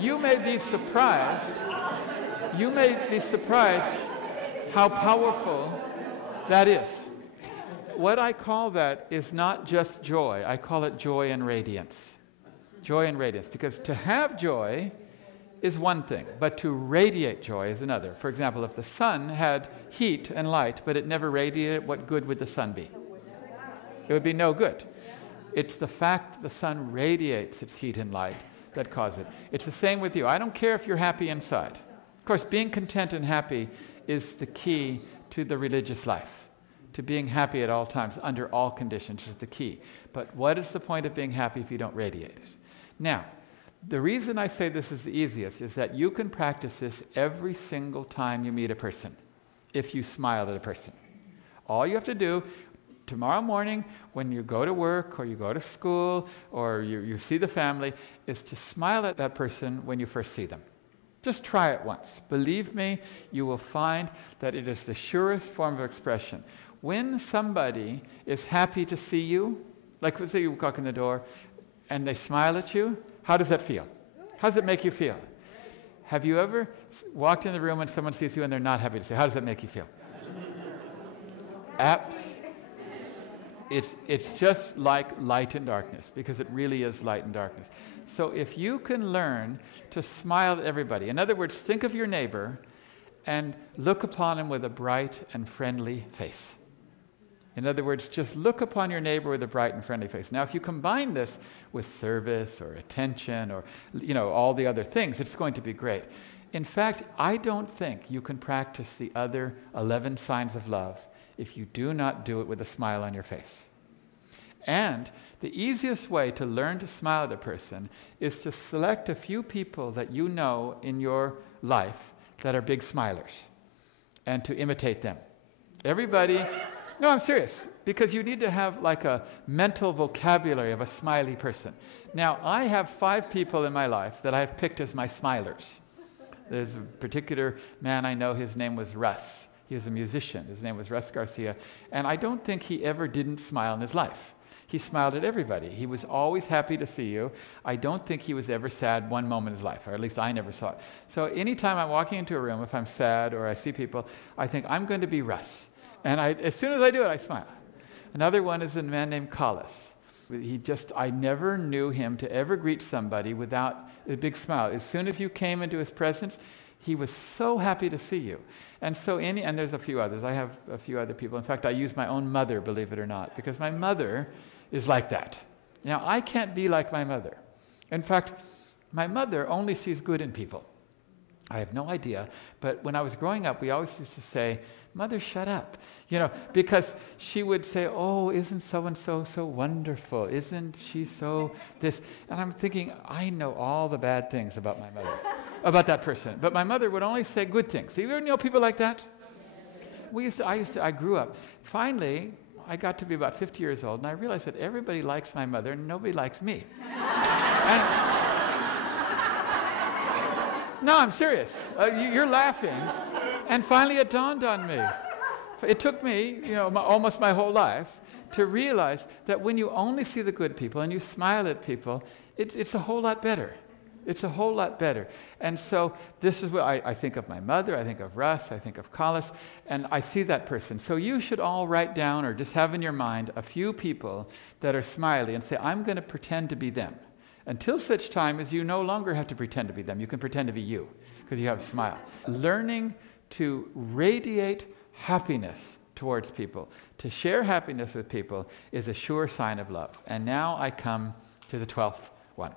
you may be surprised how powerful that is. What I call that is not just joy. I call it joy and radiance. Joy and radiance. Because to have joy is one thing, but to radiate joy is another. For example, if the sun had heat and light, but it never radiated, what good would the sun be? It would be no good. It's the fact that the sun radiates its heat and light that causes it. It's the same with you. I don't care if you're happy inside. Of course, being content and happy is the key to the religious life. To being happy at all times, under all conditions, is the key. But what is the point of being happy if you don't radiate it? Now, the reason I say this is the easiest is that you can practice this every single time you meet a person, if you smile at a person. All you have to do, tomorrow morning, when you go to work, or you go to school, or you see the family, is to smile at that person when you first see them. Just try it once. Believe me, you will find that it is the surest form of expression. When somebody is happy to see you, like let's say you walk in the door and they smile at you, how does that feel? How does it make you feel? Have you ever walked in the room and someone sees you and they're not happy to see you? How does that make you feel? It's just like light and darkness, because it really is light and darkness. So if you can learn to smile at everybody, in other words, think of your neighbor and look upon him with a bright and friendly face. In other words, just look upon your neighbor with a bright and friendly face. Now, if you combine this with service or attention or, all the other things, it's going to be great. In fact, I don't think you can practice the other 11 signs of love if you do not do it with a smile on your face. And the easiest way to learn to smile at a person is to select a few people that you know in your life that are big smilers and to imitate them. Everybody, no, I'm serious, because you need to have like a mental vocabulary of a smiley person. Now, I have 5 people in my life that I've picked as my smilers. There's a particular man I know, his name was Russ. He was a musician. His name was Russ Garcia. And I don't think he ever didn't smile in his life. He smiled at everybody. He was always happy to see you. I don't think he was ever sad one moment in his life, or at least I never saw it. So anytime I'm walking into a room, if I'm sad or I see people, I think, I'm going to be Russ. And as soon as I do it, I smile. Another one is a man named Collis. I never knew him to ever greet somebody without a big smile. As soon as you came into his presence, he was so happy to see you. And and there's a few others. I have a few other people. In fact, I use my own mother, believe it or not, because my mother is like that. Now, I can't be like my mother. In fact, my mother only sees good in people. I have no idea, but when I was growing up, we always used to say, Mother, shut up, because she would say, oh, isn't so-and-so so wonderful? Isn't she so this? And I'm thinking, I know all the bad things about my mother, about that person. But my mother would only say good things. You ever know people like that? I grew up. Finally, I got to be about 50 years old, and I realized that everybody likes my mother, and nobody likes me. No, I'm serious. You're laughing. And finally it dawned on me. It took me, almost my whole life to realize that when you only see the good people and you smile at people, it's a whole lot better. It's a whole lot better. And so this is what I think of my mother, I think of Russ, I think of Collis, and I see that person. So you should all write down or just have in your mind a few people that are smiley and say, I'm going to pretend to be them. Until such time as you no longer have to pretend to be them. You can pretend to be you because you have a smile. Learning to radiate happiness towards people, to share happiness with people is a sure sign of love. And now I come to the 12th one.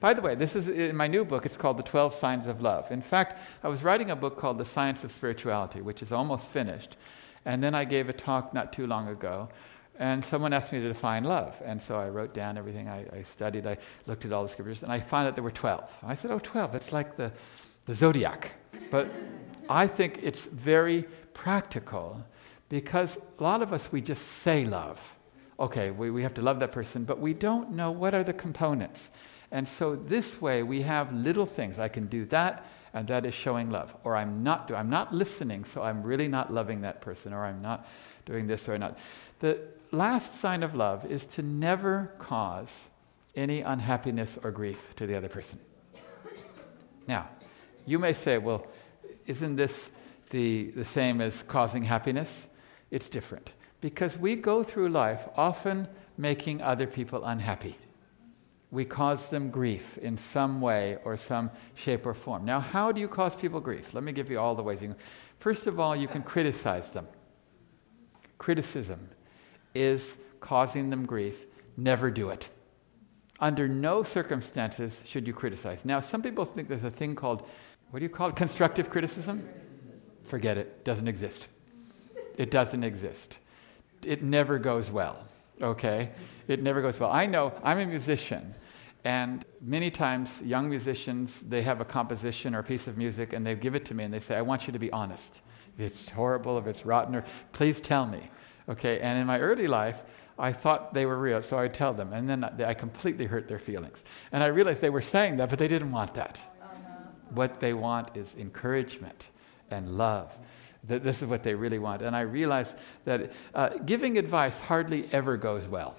By the way, this is in my new book. It's called The 12 Signs of Love. In fact, I was writing a book called The Science of Spirituality, which is almost finished. And then I gave a talk not too long ago, and someone asked me to define love. And so I wrote down everything I studied. I looked at all the scriptures, and I found out there were 12. I said, 12, that's like the zodiac. But I think it's very practical because a lot of us, we just say love. Okay, we have to love that person, but we don't know what are the components. And so this way we have little things. I can do that, and that is showing love. Or I'm not listening, so I'm really not loving that person, or I'm not doing this or not. The last sign of love is to never cause any unhappiness or grief to the other person. Now, you may say, well, isn't this the same as causing happiness? It's different. Because we go through life often making other people unhappy. We cause them grief in some way or some shape or form. Now, how do you cause people grief? Let me give you all the ways you can. First of all, you can criticize them. Criticism is causing them grief. Never do it. Under no circumstances should you criticize. Now, some people think there's a thing called, what do you call it, constructive criticism? Forget it. Doesn't exist. It doesn't exist. It never goes well, okay? It never goes well. I know, I'm a musician, and many times young musicians, they have a composition or a piece of music, and they give it to me, and they say, I want you to be honest. If it's horrible, if it's rotten, or please tell me, okay? And in my early life, I thought they were real, so I'd tell them, and then I completely hurt their feelings. And I realized they were saying that, but they didn't want that. What they want is encouragement and love. This is what they really want. And I realized that giving advice hardly ever goes well.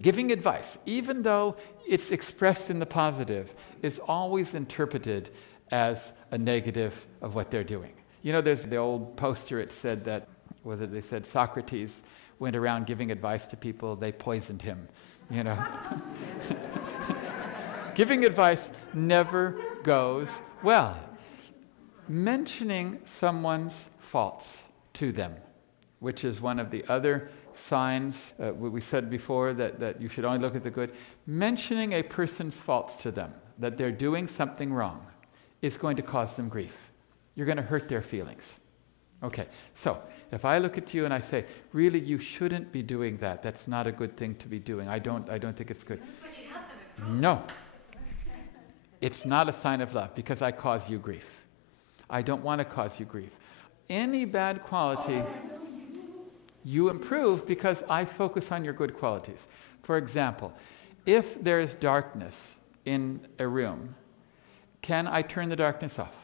Giving advice, even though it's expressed in the positive, is always interpreted as a negative of what they're doing. You know, there's the old poster, it said that, they said Socrates went around giving advice to people, they poisoned him, you know. Giving advice never goes well. Mentioning someone's faults to them which is one of the other signs. We said before that you should only look at the good. Mentioning a person's faults to them, that they're doing something wrong, is going to cause them grief. You're going to hurt their feelings. Okay, so if I look at you and I say, really, you shouldn't be doing that. That's not a good thing to be doing. I don't think it's good. But you have them. No. It's not a sign of love because I cause you grief. I don't want to cause you grief. Any bad quality, you improve because I focus on your good qualities. For example, if there is darkness in a room, can I turn the darkness off?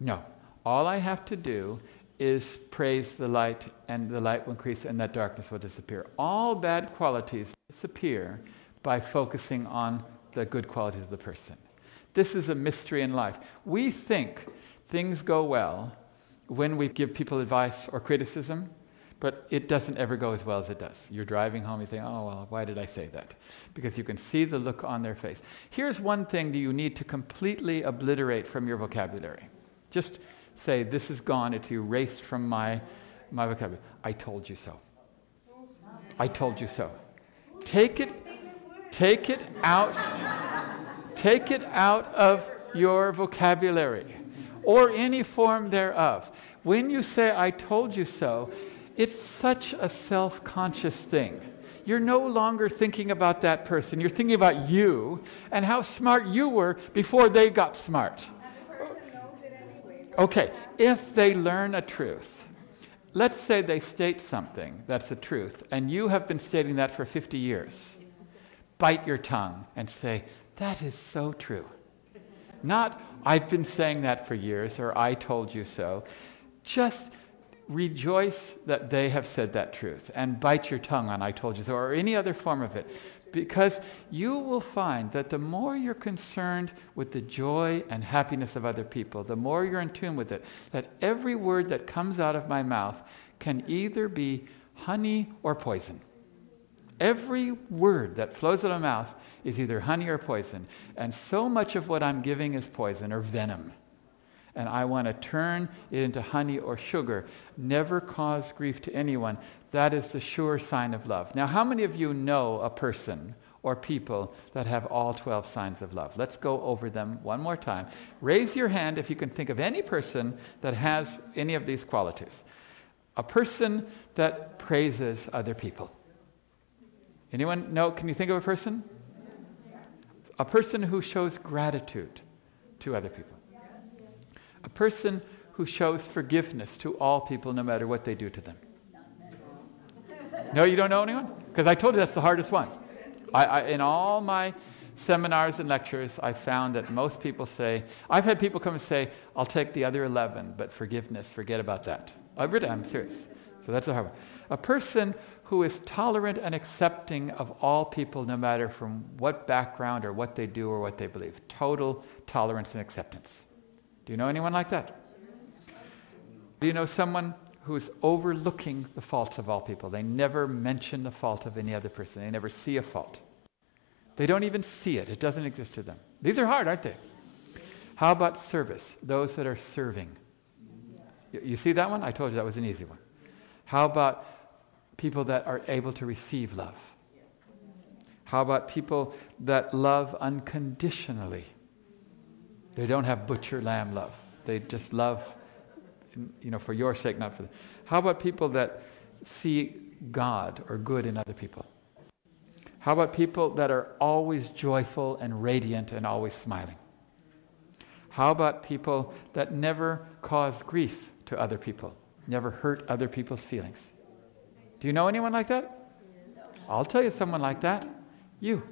No. All I have to do is praise the light, and the light will increase and that darkness will disappear. All bad qualities disappear by focusing on the good qualities of the person. This is a mystery in life. We think things go well when we give people advice or criticism, but it doesn't ever go as well as it does. You're driving home, you think, oh, well, why did I say that? Because you can see the look on their face. Here's one thing that you need to completely obliterate from your vocabulary. Just say, this is gone, it's erased from my vocabulary. I told you so. I told you so. Take it out of your vocabulary or any form thereof. When you say, I told you so, it's such a self-conscious thing. You're no longer thinking about that person. You're thinking about you and how smart you were before they got smart. Okay, if they learn a truth, let's say they state something that's a truth, and you have been stating that for 50 years. Bite your tongue and say, that is so true. Not, I've been saying that for years, or I told you so. Just rejoice that they have said that truth, and bite your tongue on I told you so, or any other form of it. Because you will find that the more you're concerned with the joy and happiness of other people, the more you're in tune with it, that every word that comes out of my mouth can either be honey or poison. Every word that flows out of my mouth is either honey or poison. And so much of what I'm giving is poison or venom. And I want to turn it into honey or sugar. Never cause grief to anyone. That is the sure sign of love. Now, how many of you know a person or people that have all 12 signs of love? Let's go over them one more time. Raise your hand if you can think of any person that has any of these qualities. A person that praises other people. Anyone know? Can you think of a person? A person who shows gratitude to other people. A person who shows forgiveness to all people no matter what they do to them. No, you don't know anyone? Because I told you that's the hardest one. In all my seminars and lectures, I found that most people say, I've had people come and say, I'll take the other 11, but forgiveness, forget about that. I'm serious. So that's a hard one. A person who is tolerant and accepting of all people no matter from what background or what they do or what they believe. Total tolerance and acceptance. Do you know anyone like that? Do you know someone who's overlooking the faults of all people? They never mention the fault of any other person. They never see a fault. They don't even see it. It doesn't exist to them. These are hard, aren't they? How about service? Those that are serving. You see that one? I told you that was an easy one. How about people that are able to receive love? How about people that love unconditionally? They don't have butcher lamb love. They just love, for your sake, not for them. How about people that see God or good in other people? How about people that are always joyful and radiant and always smiling? How about people that never cause grief to other people, never hurt other people's feelings? Do you know anyone like that? I'll tell you someone like that. You.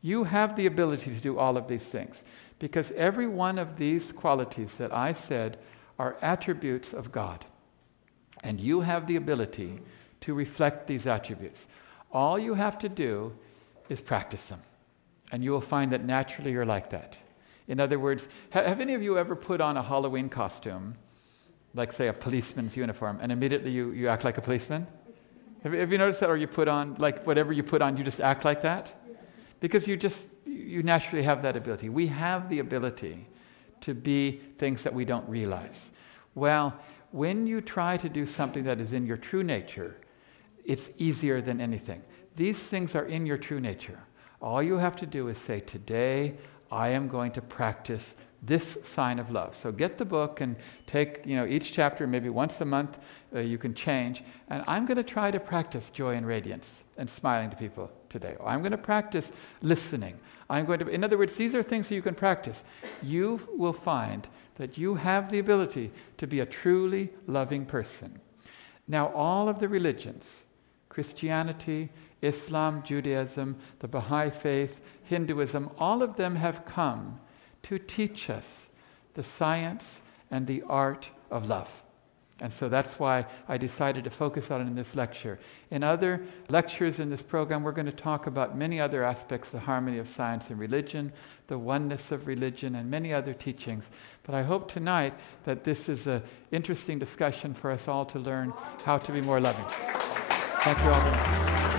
You have the ability to do all of these things. Because every one of these qualities that I said are attributes of God. And you have the ability to reflect these attributes. All you have to do is practice them. And you will find that naturally you're like that. In other words, have any of you ever put on a Halloween costume, like say a policeman's uniform, and immediately you act like a policeman? Have you noticed that? Or you put on, like whatever you put on, you just act like that? Because you naturally have that ability. We have the ability to be things that we don't realize. Well, when you try to do something that is in your true nature, it's easier than anything. These things are in your true nature. All you have to do is say, today I am going to practice this sign of love. So get the book and take, each chapter, maybe once a month, you can change. And I'm going to try to practice joy and radiance and smiling to people today. Or I'm going to practice listening. In other words, these are things that you can practice. You will find that you have the ability to be a truly loving person. Now, all of the religions, Christianity, Islam, Judaism, the Baha'i faith, Hinduism, all of them have come to teach us the science and the art of love. And so that's why I decided to focus on it in this lecture. In other lectures in this program, we're going to talk about many other aspects, the harmony of science and religion, the oneness of religion, and many other teachings. But I hope tonight that this is an interesting discussion for us all to learn how to be more loving. Thank you all very much.